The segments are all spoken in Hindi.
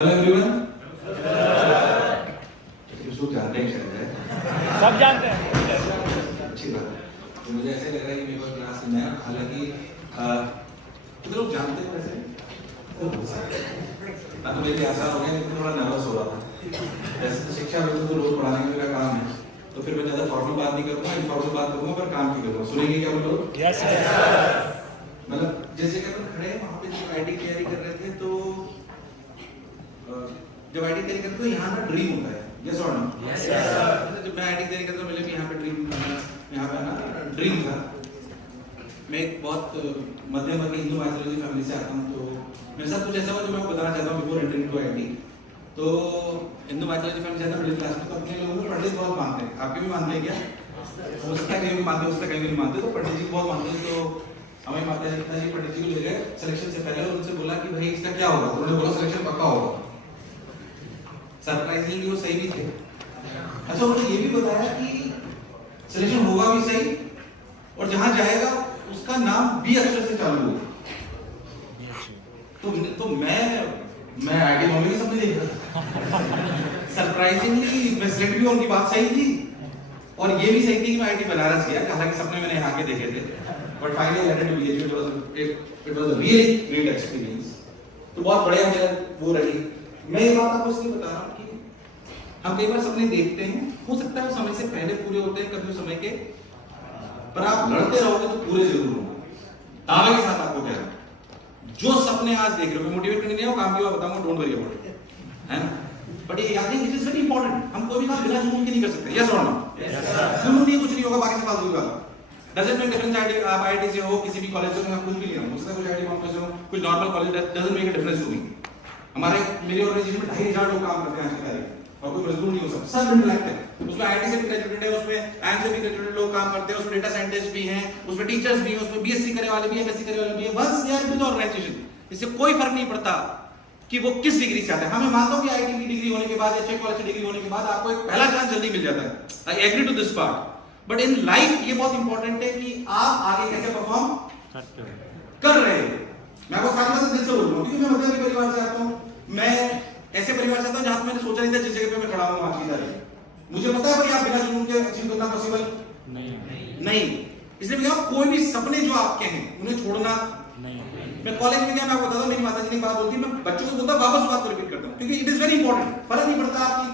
Hello everyone. इसको जानते हैं शायद है, सब जानते हैं। अच्छी बात है। तो मुझे ऐसे लग रहा है कि मेरे पास क्लास में है, हालांकि कितने लोग जानते हैं वैसे? तो मेरी आशा हो गया, लेकिन थोड़ा नर्वस हो रहा था। वैसे तो शिक्षा में तो रोज पढ़ाने का मेरा काम है, तो फिर मैं ज़्यादा फॉर्मल बात नहीं करूँगा, इनफॉर्मल बात करूँगा, पर काम की करूँगा। सुनेंगे क्या वो लोग? यस मतलब जैसे कि अपन खड़े हैं वहाँ पे जब आईटी तैयारी कर रहे थे, तो जब आईटी तैयारी करते तो यहाँ ना ड्रीम होता है, यस और नो? यस जब मैं आईटी तैयारी करता मुझे भी यहाँ पे यहाँ पे ना ड्रीम था। मैं एक बहुत मध्यम वर्ग हिंदू माइथोलॉजी फैमिली से आता हूँ, तो मेरे साथ कुछ ऐसा हुआ जो मैं आपको बताना चाहता हूँ बिफोर एंटरिंग टू आईटी। तो हिंदू माइथोलॉजी फैमिली से आता मिडिल क्लास में, तो अपने लोगों को पंडित बहुत मानते हैं। आपके भी मानते हैं क्या? हो सकता है कहीं भी मानते, हो सकता है कहीं भी नहीं मानते। तो पंडित जी बहुत मानते हैं, तो हमें माता जी पिताजी पंडित जी को ले गए सिलेक्शन से पहले, उनसे बोला कि भाई इसका क्या होगा, तो उन्होंने बोला सिलेक्शन पक्का होगा। सरप्राइजिंगली वो सही भी थे। अच्छा, उन्होंने ये भी बताया कि सिलेक्शन होगा भी सही, और जहां जाएगा उसका नाम बी अक्षर से चालू होगा। तो मैं आईटी में ही सपने देख रहा था। सरप्राइजिंगली मैं सिलेक्ट भी, उनकी बात सही थी, और ये भी सही थी कि मैं आईटी बनारस गया, हालांकि सपने मैंने यहाँ के देखे थे, but finally landed to BHU. It was a really great experience. तो बहुत बढ़िया मेरा वो रही। मैं ये बात आपको इसलिए बता रहा हूँ कि हम कई बार सपने देखते हैं, हो सकता है वो समय से पहले पूरे होते हैं, कभी समय के, पर आप लड़ते रहोगे तो पूरे जरूर होंगे। दावे के साथ आपको कह रहा हूं, जो सपने आज देख रहे हो, मोटिवेट करने नहीं है, काम की बात बताऊंगा, डोंट वरी अबाउट इट, है ना? बट ये याद है, इट इज वेरी इंपॉर्टेंट। हम कोई भी काम बिना जुनून के नहीं कर सकते, यस और नो? जुनून नहीं, कुछ नहीं होगा, बाकी सब फालतू का। डजंट मेक डिफरेंस आईटी आप आईटी से हो, किसी भी कॉलेज से हो, मैं कुछ भी नहीं हूं, मुझसे कुछ आईटी कॉलेज से हो, कुछ normal college, doesn't make a difference to me. हमारे मेरी ऑर्गेनाइजेशन में 2,500 लोग काम करते हैं आज की तारीख, और कोई मजदूर नहीं हो सकता, सब इंटेलेक्ट है। उसमें आईटी से भी ग्रेजुएटेड है, उसमें आईएम से भी ग्रेजुएटेड लोग काम करते हैं, उसमें डेटा साइंटिस्ट भी हैं, उसमें टीचर्स भी हैं, उसमें बीएससी करने वाले भी हैं, एमएससी करने वाले भी हैं। बस यार विद ऑर्गेनाइजेशन, इससे कोई फर्क नहीं पड़ता कि वो किस डिग्री से आता है। मैं मानता हूं कि आईटी की डिग्री होने के बाद, अच्छे कॉलेज की डिग्री होने के बाद आपको एक पहला चांस जल्दी मिल जाता है। I agree to this part, but in life ये बहुत इंपॉर्टेंट है कि आप आगे कैसे परफॉर्म कर रहे हो। मैं आपको सारी बातें दिल से बोल रहा हूं, क्योंकि मैं मध्यम परिवार से आता हूं, मैं ऐसे परिवार से आता हूं जहां मैंने सोचा नहीं था जिस जगह पे मैं खड़ा हूं आज की तारीख। मुझे पता है भाई आप बिना जुनून के अचीव करना पॉसिबल नहीं। इसलिए मैं कोई भी सपने जो आपके हैं उन्हें छोड़ना नहीं। मैं कॉलेज में गया, मैं आपको बताता हूं, मेरी माताजी ने बात बोलती है, मैं बच्चों को बोलता हूं, वापस बात को रिपीट करता हूं, क्योंकि इट इज वेरी इंपॉर्टेंट। फर्क नहीं पड़ता आपकी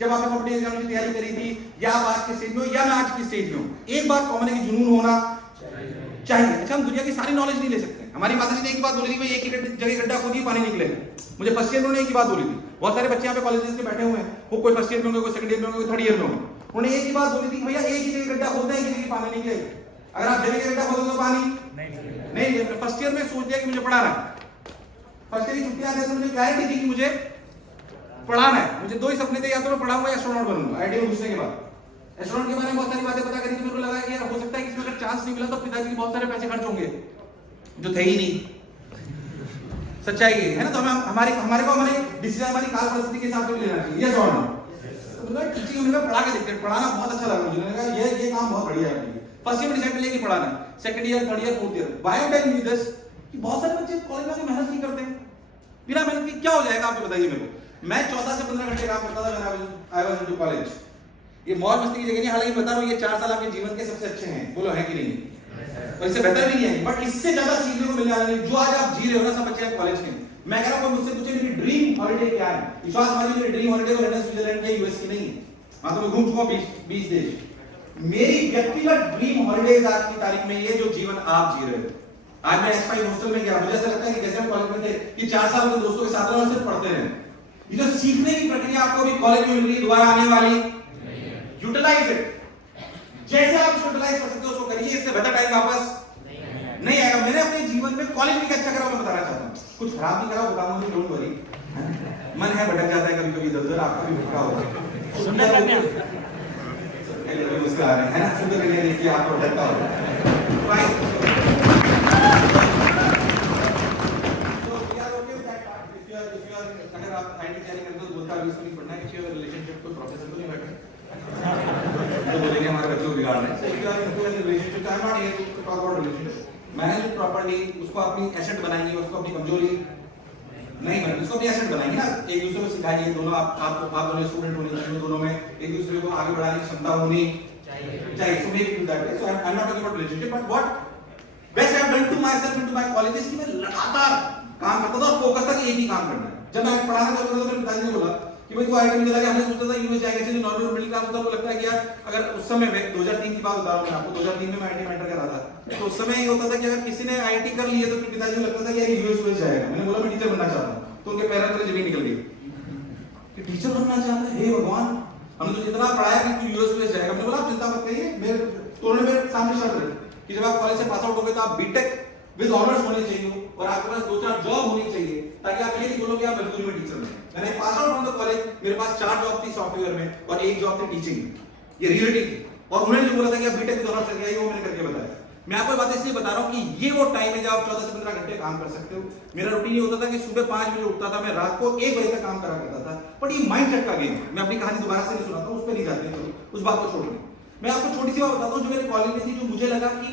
जब आपने कॉम्पिटिटिव एग्जाम की तैयारी करी थी, या आप आज के स्टेज में हो या मैं आज की स्टेज में हूं, एक बात कॉमन है कि जुनून होना चाहिए। अच्छा, हम दुनिया की सारी नॉलेज नहीं ले सकते। हमारी माताजी ने एक बात बोली थी, भाई एक ही जगह गड्ढा खोदिए पानी निकलेगा। मुझे फर्स्ट ईयर में एक ही बात बोली थी। बहुत सारे बच्चे यहाँ पे कॉलेजेस में बैठे हुए हैं, वो कोई फर्स्ट ईयर में होंगे, कोई सेकंड ईयर में होंगे, कोई थर्ड ईयर में होंगे। उन्होंने एक ही बात बोली थी, भैया एक ही जगह गड्ढा खोदते हैं, एक ही पानी निकलेगा। अगर आप जगह गड्ढा खोदोगे तो पानी नहीं। फर्स्ट ईयर में सोच दिया कि मुझे पढ़ाना है, फर्स्ट ईयर की छुट्टियां आने से मुझे क्लैरिटी थी कि मुझे पढ़ाना है। मुझे दो ही सपने थे, या तो मैं पढ़ाऊंगा या एस्ट्रोनॉट बनूंगा। आईटी में घुसने के बाद एस्ट्रोनॉट के बारे में बहुत सारी बातें पता करी थी, मेरे को लगा कि यार हो सकता है कि इसमें अगर चांस नहीं मिला तो पिताजी के बहुत सारे पैसे खर्च होंगे, जो थे ही नहीं। सच्चाई है ना? तो हमारे को हमारे डिसीजन हमारी काल परिस्थिति के हिसाब से लेना चाहिए, यस और नो? तो टीचिंग में पढ़ा के देखते हैं, पढ़ाना बहुत अच्छा लगा मुझे। मैंने कहा ये काम बहुत बढ़िया है। फर्स्ट ईयर में डिसाइड किया कि पढ़ाना है, second year, third year, fourth year. Why am telling you this कि बहुत सारे बच्चे कॉलेज में आके मेहनत नहीं करते हैं। बिना मेहनत के क्या हो जाएगा आप बताइए मेरे को। मैं 14 से 15 घंटे काम करता था when I was into college. ये मौज मस्ती की जगह नहीं, हालांकि बता रहा हूं ये 4 साल आपके जीवन के सबसे अच्छे हैं, बोलो है कि नहीं? और इससे बेहतर भी नहीं है, बट इससे ज्यादा सीखने को मिलने वाला नहीं। जो आज आप जी रहे हो ना, सब बच्चे आप कॉलेज के। मैं कह रहा हूं, मुझसे पूछे मेरी ड्रीम हॉलिडे क्या है, विश्वास मानिए मेरी ड्रीम हॉलिडे लंदन, स्विट्जरलैंड या यूएस की नहीं है। वहां तो मैं घूम चुका हूं 20 देश। मेरी व्यक्तिगत ड्रीम हॉलिडेज आज की तारीख में ये जो जीवन आप जी रहे हो। आज मैं एक्स5 हॉस्टल में गया, मुझे ऐसा लगता है कि जैसे हम कॉलेज में थे कि 4 साल में दोस्तों के साथ रहो, सिर्फ पढ़ते रहे। ये जो सीखने की प्रक्रिया आपको भी कॉलेज में मिल रही, दोबारा आने वाली, यूटिलाइज इट। जैसे आप इसको यूटिलाइज कर सकते हो उसको करिए, इससे बेहतर टाइम वापस नहीं आएगा। मैंने अपने जीवन में कॉलेज में क्या अच्छा करा मैं बताना चाहता हूँ, कुछ खराब नहीं करा, बताऊंगा, डोंट वरी। मन है भटक जाता है कभी-कभी इधर-उधर, आपका भी भटका होगा। सुंदर कन्या मुस्कुरा रहे हैं ना, सुंदर कन्या देखिए आपको भटका होगा। राइट, तो we are okay with that part. If you are अगर आप आईटी तैयारी करते हो तो बोलता है इसको नहीं पढ़ना है, कि रिलेशनशिप कोई प्रोफेसर तो नहीं बैठे तो बोलेंगे हमारे बच्चों को बिगाड़ रहे हैं। So if you are into any relationship, I am not here to talk about relationship. Manage it properly, उसको अपनी एसेट बनाइए, उसको अपनी कमजोरी नहीं मैडम, इसको अपनी एसेट बनाएंगे ना, एक दूसरे को सिखाइए, दोनों आप दोनों स्टूडेंट होने चाहिए, दोनों में एक दूसरे को आगे बढ़ाने की क्षमता होनी चाहिए। So make it do that way. So I am not talking about relationship, but what best I have done to myself into my colleges कि मैं लगातार काम करता था और फोकस था कि एक ही काम करना है। जब मैं पढ़ाना चालू करा तो मेरे पिताजी ने बोला कि भाई तू आईआईटी में चला गया, हमने सोचा था यूएस जाएगा, जो नॉर्मल मिडिल क्लास होता है वो लगता है कि यार अगर उस समय में 2003 की बात बता रहा हूं मैं आपको, 2003 में मैं आईआईटी में एंटर कर रहा था, तो उस समय ये होता था कि अगर किसी ने आईआईटी कर लिया तो पिताजी को लगता था कि यार यूएस जाएगा। मैंने बोला मैं टीचर बनना चाहता हूं, तो उनके पैरों तले जमीन निकल गई कि टीचर बनना चाहता है, हे भगवान हमने तो इतना पढ़ाया कि तू यूएस जाएगा। मैंने बोला आप चिंता मत करिए, मेरे सामने शर्त रखी कि जब आप कॉलेज से पास आउट हो गए तो आप बीटेक विद ऑनर्स होने चाहिए और आपके पास 2-4 जॉब होनी चाहिए, ताकि आप ये नहीं बोलो कि आप मजदूरी में टीचर बने। मैंने pass out from the college, मेरे पास 4 जॉब थी सॉफ्टवेयर में और 1 जॉब थी टीचिंग में, ये रियलिटी थी। और उन्होंने जो बोला था कि आप बीटेक विद ऑनर्स करके आइए, वो मैंने करके बताया। मैं आपको बात इसलिए बता रहा हूं कि ये वो टाइम है जब आप 14 से 15 घंटे काम कर सकते हो। मेरा रूटीन ये होता था कि सुबह 5 बजे उठता था, मैं रात को 1 बजे तक काम करा करता था। बट ये माइंडसेट का गेम है। मैं अपनी कहानी दोबारा से नहीं सुनाता हूं, उस पर नहीं जाते, उस बात को छोड़ दें। मैं आपको छोटी सी बात बताता हूं जो मेरे कॉलेज में थी, जो मुझे लगा कि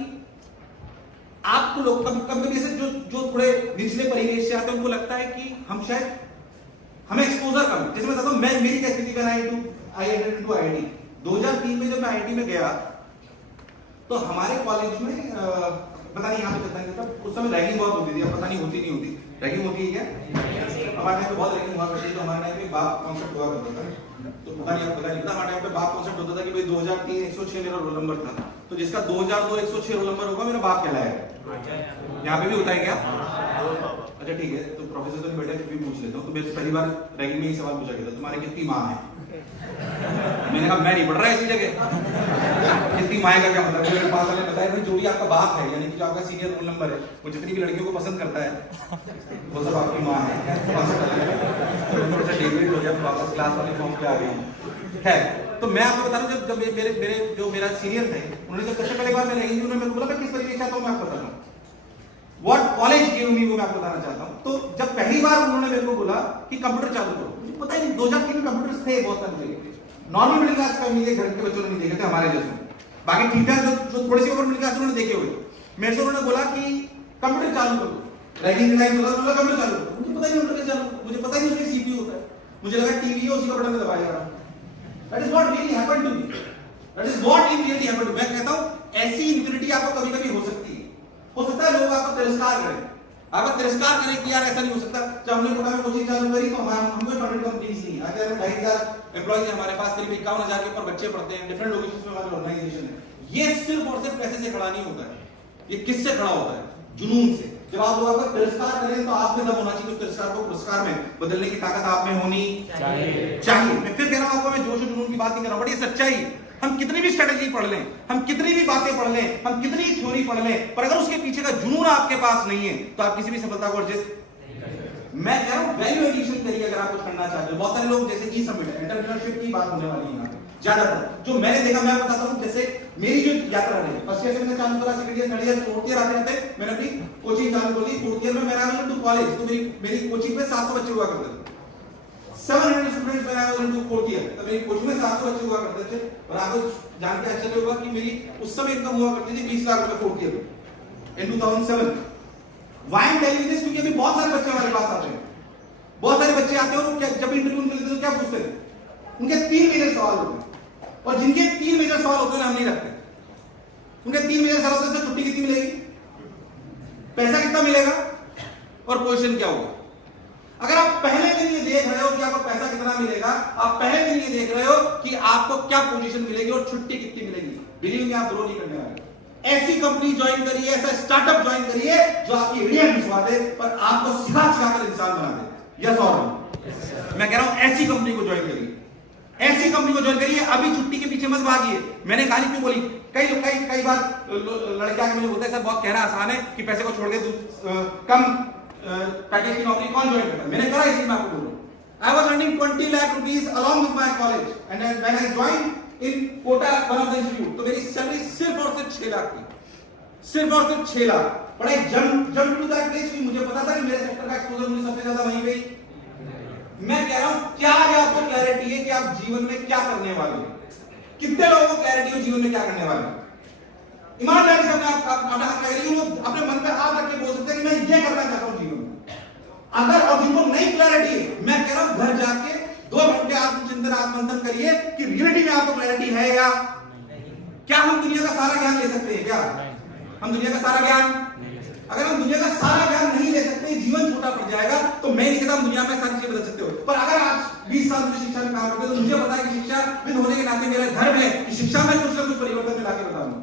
आपको लोग कभी से जो थोड़े निचले परिवेश से आते हैं उनको लगता है कि हम शायद हमें एक्सपोजर कम। जैसे मैं बताता हूं मैं मेरी क्या स्थिति बनाई टू आईआईटी 2003 में जब मैं आईआईटी में गया तो हमारे कॉलेज में पता नहीं यहाँ पे चलता नहीं था, उस समय रैगिंग बहुत होती थी, अब पता नहीं होती नहीं होती, रैगिंग होती है क्या? हमारे टाइम पे बहुत रैगिंग हुआ करती थी। तो हमारे टाइम पे बाप कॉन्सेप्ट हुआ करता था, तो पता नहीं पता, हमारे टाइम पे बाप कॉन्सेप्ट होता था कि भाई 2003 106 मेरा रोल नंबर था, तो जिसका 2002 106 रोल नंबर होगा मेरा बाप कहलाएगा। यहाँ पे भी होता है क्या? अच्छा ठीक है, तो प्रोफेसर तो नहीं बैठे, फिर भी पूछ लेता हूँ। तो मेरे से पहली बार रैगिंग में ही सवाल पूछा गया था, तुम्हारे कितनी माँ है? मैंने कहा मैं नहीं पढ़ रहा इसी जगह, कितनी माँ का क्या मतलब? मेरे पास वाले बताया भाई जो भी आपका बाप है, यानी कि जो आपका सीनियर रोल नंबर है, वो जितनी भी लड़कियों को पसंद करता है वो सब आपकी माँ है। थोड़ा सा डेविड हो गया, वापस क्लास वाली फॉर्म पे आ गई है। तो मैं आपको बता रहा हूँ जब मेरा सीनियर थे, उन्होंने जब सबसे पहले बार मैं रैगिंग, उन्होंने मेरे को बोला मैं किस तरीके से आता हूँ मैं आपको बताता हूँ। What college gave me वो मैं आपको बताना चाहता हूँ। तो जब पहली बार उन्होंने मेरे को बोला कि कंप्यूटर चालू करो, मुझे पता ही नहीं 2003 में कंप्यूटर्स थे बहुत सारे जगह, नॉर्मल मिडिल क्लास फैमिली के घर के बच्चों ने नहीं देखे थे हमारे जैसे, बाकी ठीक ठाक जो थोड़ी सी ऊपर मिडिल क्लास उन्होंने देखे हुए। मेरे से उन्होंने बोला कि कंप्यूटर चालू करो, रैगिंग टाइम बोला कंप्यूटर चालू करो, मुझे पता ही नहीं कंप्यूटर चालू, मुझे पता ही नहीं उसमें सीपीयू होता है, मुझे लगा टीवी है उसी का बटन दबाया जा रहा है। That is what really happened to me, that is what in really happened to me. मैं कहता हूं ऐसी इन्फिनिटी आपको कभी-कभी हो सकती है, हो सकता है लोग आपको तिरस्कार करें, आपका तिरस्कार करें कि यार ऐसा नहीं हो सकता। जब हमने कोटा में कोचिंग चालू करी तो हमको कॉन्टेंट कंपनीज नहीं, आज हमें 2,500 एम्प्लॉइज हैं हमारे पास, करीब 51,000 के ऊपर बच्चे पढ़ते हैं, डिफरेंट लोकेशंस में हमारी ऑर्गेनाइजेशन है। ये सिर्फ और सिर्फ पैसे से खड़ा नहीं होता है, ये किससे खड़ा होता है? जुनून से। जब आप लोग आपका तिरस्कार करें तो आप में दम होना चाहिए, उस तिरस्कार को पुरस्कार में बदलने की ताकत आप में होनी चाहिए। मैं फिर कह रहा हूं आपको, मैं जोश और जुनून की बात नहीं कर रहा हूं, बट ये सच्चाई। हम कितनी भी स्ट्रेटेजी पढ़ लें, हम कितनी भी बातें पढ़ लें, हम कितनी थ्योरी पढ़ लें, पर अगर उसके पीछे का जुनून आपके पास नहीं है तो आप किसी भी सफलता को अर्जित मैं कह रहा हूं वैल्यू एडिशन करिए अगर आप कुछ करना चाहते हो। बहुत सारे लोग जैसे ई समिट एंटरप्रेन्योरशिप की बात होने वाली है ज्यादातर, जो मैंने देखा मैं बताता हूं। जैसे मेरी जो यात्रा रही, फर्स्ट ईयर से मैंने चालू करा, second year, third year, fourth year आते रहते मैंने अपनी कोचिंग चालू कर दी। फोर्थ ईयर में मेरा टू कॉलेज, तो मेरी कोचिंग में 700 बच्चे हुआ करते थे, 700 students when I was into fourth year, तब मेरी कोचिंग में 700 बच्चे हुआ करते थे। और आपको जान के अच्छा होगा कि मेरी उस समय इनकम हुआ करती थी 20 लाख रुपए फोर्थ ईयर में in 2007। Why I'm telling this? क्योंकि अभी बहुत सारे बच्चे हमारे पास आते हैं, बहुत सारे बच्चे आते हैं और जब इंटरव्यू में लेते हैं तो क्या पूछते हैं? उनके 3 मेजर सवाल होते हैं, और जिनके 3 मेजर सवाल होते हैं हम नहीं रखते। उनके 3 मेजर सवाल होते हैं, छुट्टी कितनी मिलेगी, पैसा कितना मिलेगा और पोजीशन क्या होगा। अगर आप पहले दिन ये देख रहे हो कि आपको पैसा कितना मिलेगा, आप पहले दिन ये देख रहे हो कि आपको क्या पोजीशन मिलेगी और छुट्टी कितनी मिलेगी, बिलीव मी आप ग्रो नहीं करने वाले। ऐसी कंपनी ज्वाइन करिए, ऐसा स्टार्टअप ज्वाइन करिए जो आपकी एडिया घुसवा दे पर आपको सिखा कर इंसान बना दे। यस और नो? मैं कह रहा हूं ऐसी कंपनी को ज्वाइन करिए, ऐसी कंपनी को ज्वाइन करिए। अभी छुट्टी के पीछे मत भागिए। मैंने कहानी क्यों बोली, कई बार लड़के आके मुझे बोलते हैं सर बहुत कहना आसान है कि पैसे को छोड़ के कम पैकेज की नौकरी कौन ज्वाइन करता है। मैंने करा इसलिए मैं आपको बोल रहा हूं। I was earning 20 lakh rupees along with my college and when I joined in Kota one of the institute, तो मेरी सैलरी सिर्फ और सिर्फ 6 लाख थी, सिर्फ और सिर्फ 6 lakh. But I jump to that place, मुझे पता था कि मेरे सेक्टर का एक्सपोजर मुझे सबसे ज्यादा वहीं पे। मैं कह रहा हूं क्या आज आपको क्लैरिटी है कि आप जीवन में क्या करने वाले हो? कितने लोगों को क्लैरिटी हो जीवन में क्या करने वाले हो? ईमानदारी से अपने मन पे हाथ रख के बोल सकते हैं कि मैं ये करना चाहता हूं जीवन में। अगर और जिनको नई क्लैरिटी है, मैं कह रहा हूं घर जाके 2 घंटे आत्मचिंतन आत्ममंथन करिए कि रियलिटी में आपको क्लैरिटी है या क्या हम दुनिया का सारा ज्ञान ले सकते हैं? क्या हम दुनिया का सारा ज्ञान, अगर हम दुनिया का सारा ज्ञान नहीं ले सकते, जीवन छोटा पड़ जाएगा। तो मैं नहीं कहता हम दुनिया में सारी चीजें बदल सकते हो, पर अगर आज 20 साल मुझे शिक्षा में काम करते हो तो मुझे पता है कि शिक्षाविद होने के नाते मेरा धर्म है कि शिक्षा में कुछ ना कुछ परिवर्तन ला के बताऊंगा।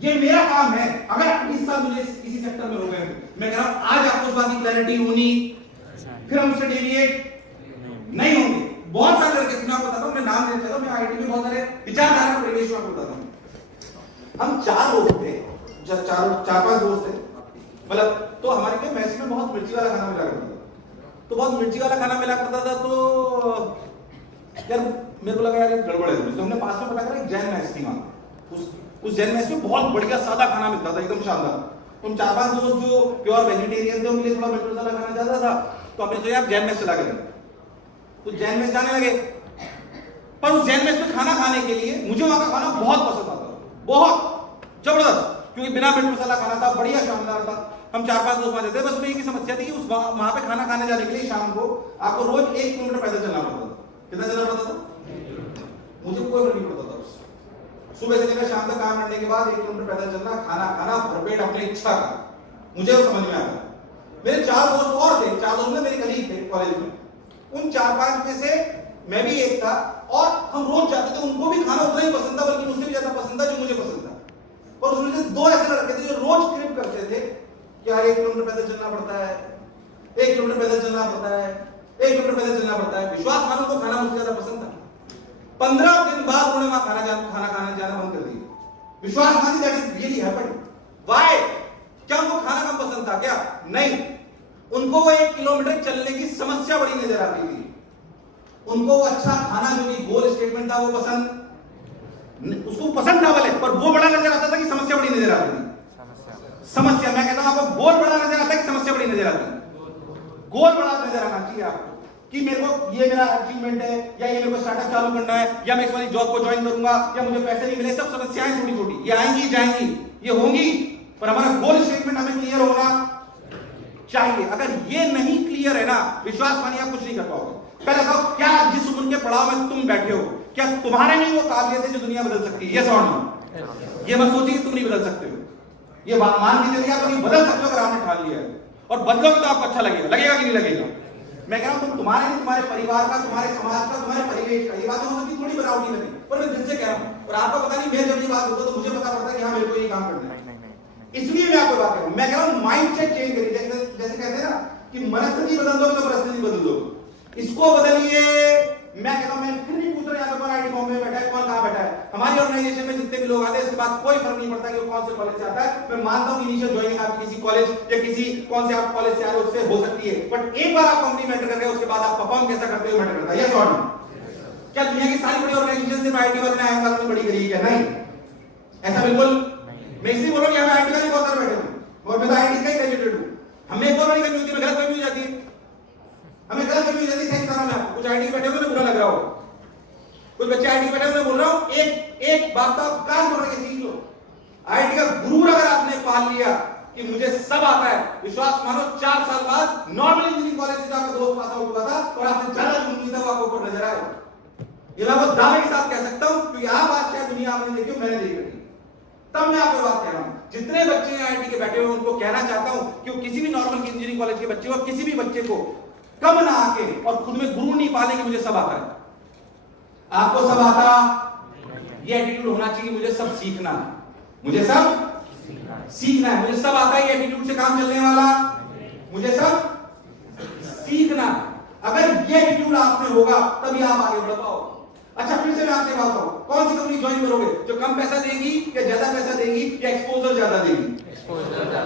ये मेरा काम है। अगर 20 साल मुझे किसी सेक्टर में हो गए, मैं कह रहा हूं आज आपको उस बात की क्लैरिटी होनी, फिर हम उससे डेविएट नहीं होंगे। बहुत सारे लड़के, मैं आपको बताता हूं, मैं नाम लेना चाहता हूं, मैं आईटी में बहुत सारे विचारधारा का परिवेश में आपको बताता हूं। हम 4 लोग थे, 4-5 दोस्त थे, मतलब तो हमारे के मैस में बहुत मिर्ची वाला खाना मिला करता था। तो बहुत मिर्ची वाला खाना मिला करता था, तो यार मेरे को लगा यार गड़बड़ है। तो हमने पास में पता करा एक जैन मैस थी वहां। उस जैन मैस में बहुत बढ़िया सादा खाना मिलता था, एकदम शानदार। तुम 4-5 दोस्त जो प्योर वेजिटेरियन थे, उनके लिए थोड़ा मिर्च मसाला खाना चाहता था, तो हमने सोचा यार जैन मैस चला गए। तो जैन मैस जाने लगे, पर उस जैन मैस में खाना खाने के लिए मुझे वहां का खाना बहुत पसंद आता, बहुत जबरदस्त, क्योंकि बिना मिर्च मसाला खाना था, बढ़िया शानदार था। हम 4-5 दोस्त वहां जाते, बस उसमें एक ही समस्या थी कि उस वहां पे खाना खाने जाने के लिए शाम को आपको रोज 1 किलोमीटर पैदल चलना पड़ता था। कितना चलना पड़ता था? मुझे कोई फर्क नहीं पड़ता था उससे। सुबह से लेकर शाम तक काम करने के बाद 1 किलोमीटर पैदल चलना, खाना खाना भरपेट अपनी इच्छा का, मुझे वो समझ में आता। मेरे 4 दोस्त और थे, 4 दोस्त में मेरे कलीग थे कॉलेज में। उन 4-5 में से मैं भी एक था, और हम रोज जाते थे। उनको भी खाना उतना ही पसंद था, बल्कि मुझसे भी ज्यादा पसंद था जो मुझे पसंद था। और उसमें से 2 ऐसे लड़के थे जो रोज क्रिप करते थे कि यार 1 किलोमीटर पैदल चलना पड़ता है, 1 किलोमीटर पैदल चलना पड़ता है, 1 किलोमीटर पैदल चलना पड़ता है। विश्वास मानो को खाना मुझसे ज्यादा पसंद था। 15 दिन बाद उन्होंने वहां खाना खाने जाना बंद कर दिया। विश्वास मानिए, that is really happened. Why? क्या उनको खाना कम पसंद था क्या? नहीं, उनको वो 1 किलोमीटर चलने की समस्या बड़ी नजर आती थी। उनको वो अच्छा खाना जो कि गोल स्टेटमेंट था वो पसंद, उसको पसंद था भले, पर वो बड़ा नजर आता था कि समस्या बड़ी नजर आती थी। समस्या, मैं कहता हूं आपको गोल बड़ा नजर आता है कि समस्या बड़ी नजर आती है? गोल बड़ा नजर आना चाहिए आपको कि मेरे को ये मेरा अचीवमेंट है, या ये मेरे को स्टार्टअप चालू करना है, या मैं इस वाली जॉब को ज्वाइन करूंगा, या मुझे पैसे नहीं मिले। सब समस्याएं छोटी छोटी, ये आएंगी जाएंगी, ये होंगी, पर हमारा गोल स्टेटमेंट हमें क्लियर होना चाहिए। अगर ये नहीं क्लियर है ना, विश्वास मानिए आप कुछ नहीं कर पाओगे। पहले बताओ, क्या जिस उम्र के पड़ाव में तुम बैठे हो, क्या तुम्हारे में वो काबिलियत है जो दुनिया बदल सकती है? यस और नो? ये मत सोचिए कि तुम नहीं बदल सकते हो। ये मान के चलिए आप नहीं बदल सकते हो अगर आपने ठान लिया है, और बदलोगे तो आपको अच्छा लगेगा। लगेगा कि नहीं लगेगा? मैं कह रहा हूं तुम तुम्हारे नहीं, तुम्हारे परिवार का, तुम्हारे समाज का, तुम्हारे परिवेश का, ये बात हो सकती थोड़ी बनावटी लगी, पर मैं दिल से कह रहा हूं। और आपको पता नहीं, मैं जब ये बात होता तो मुझे पता पड़ता कि हाँ मेरे को ये काम करना है। इसलिए मैं आपको बात कर रहा हूं। मैं कह रहा हूं माइंडसेट चेंज करिए। जैसे कहते हैं ना कि मनस्थिति बदल दो तो परिस्थिति बदल दो, इसको बदलिए। मैं कहता हूं, मैं फिर भी पूछ रहा हूं, कौन आईटी बॉम्बे में बैठा है, कौन कहां बैठा है? हमारी ऑर्गेनाइजेशन में जितने भी लोग आते हैं, इसके बाद कोई फर्क नहीं पड़ता कि वो कौन से कॉलेज से आता है। मैं मानता हूं इनिशियल ज्वाइनिंग आप किसी कॉलेज या किसी कौन से आप कॉलेज से आ रहे हो उससे हो सकती है, बट एक बार आप कंपनी में एंटर कर रहे हो, उसके बाद आप परफॉर्म कैसा करते हो मैटर करता है। यस और नो? क्या दुनिया की सारी बड़ी ऑर्गेनाइजेशन से आईटी वाले आए हैं बड़ी करी है? नहीं, ऐसा बिल्कुल। मैं इसलिए बोल रहा हूं यहां आईटी वाले बहुत सारे बैठे हैं, और मैं तो आईटी का ही ग्रेजुएटेड हूं। हमें एक और बड़ी कमी होती है, गलत फहमी हो जाती है, हमें गलत फहमी हो जाती है। सही बता रहा हूं मैं, कुछ आईटी बैठे हुए बुरा लग रहा हो, कुछ बच्चे आईटी बैठे हुए, बोल रहा हूं एक बात तो आप कान खोल के सीख लो। आईटी का गुरूर अगर आपने पाल लिया कि मुझे सब आता है, विश्वास मानो 4 साल बाद नॉर्मल इंजीनियरिंग कॉलेज से आपका दोस्त पास आउट हुआ था और आपने ज्यादा जो उम्मीद है वो आपको ऊपर नजर आए। ये मैं बहुत दावे के साथ कह सकता हूं, क्योंकि आप आज शायद दुनिया आपने देखी हो, मैंने देखी है। तब मैं आपको बात कह रहा हूं, जितने बच्चे आईटी के बैठे हुए उनको कहना चाहता हूं कि वो किसी भी नॉर्मल इंजीनियरिंग कॉलेज के बच्चे हो, किसी भी बच्चे को कम ना आके और खुद में गुरूर नहीं पाले कि मुझे सब आता है। आपको सब आता, ये एटीट्यूड होना चाहिए, मुझे सब सीखना है, मुझे सब सीखना है, मुझे सब आता है। ये एटीट्यूड से काम चलने वाला, मुझे सब सीखना। अगर ये एटीट्यूड आप में होगा तभी आप आगे बढ़ पाओ। अच्छा, फिर से मैं आपसे बात करूं, कौन सी कंपनी ज्वाइन करोगे? जो कम पैसा देगी या ज्यादा पैसा देगी या एक्सपोजर ज्यादा देगी? एक्सपोजर ज्यादा।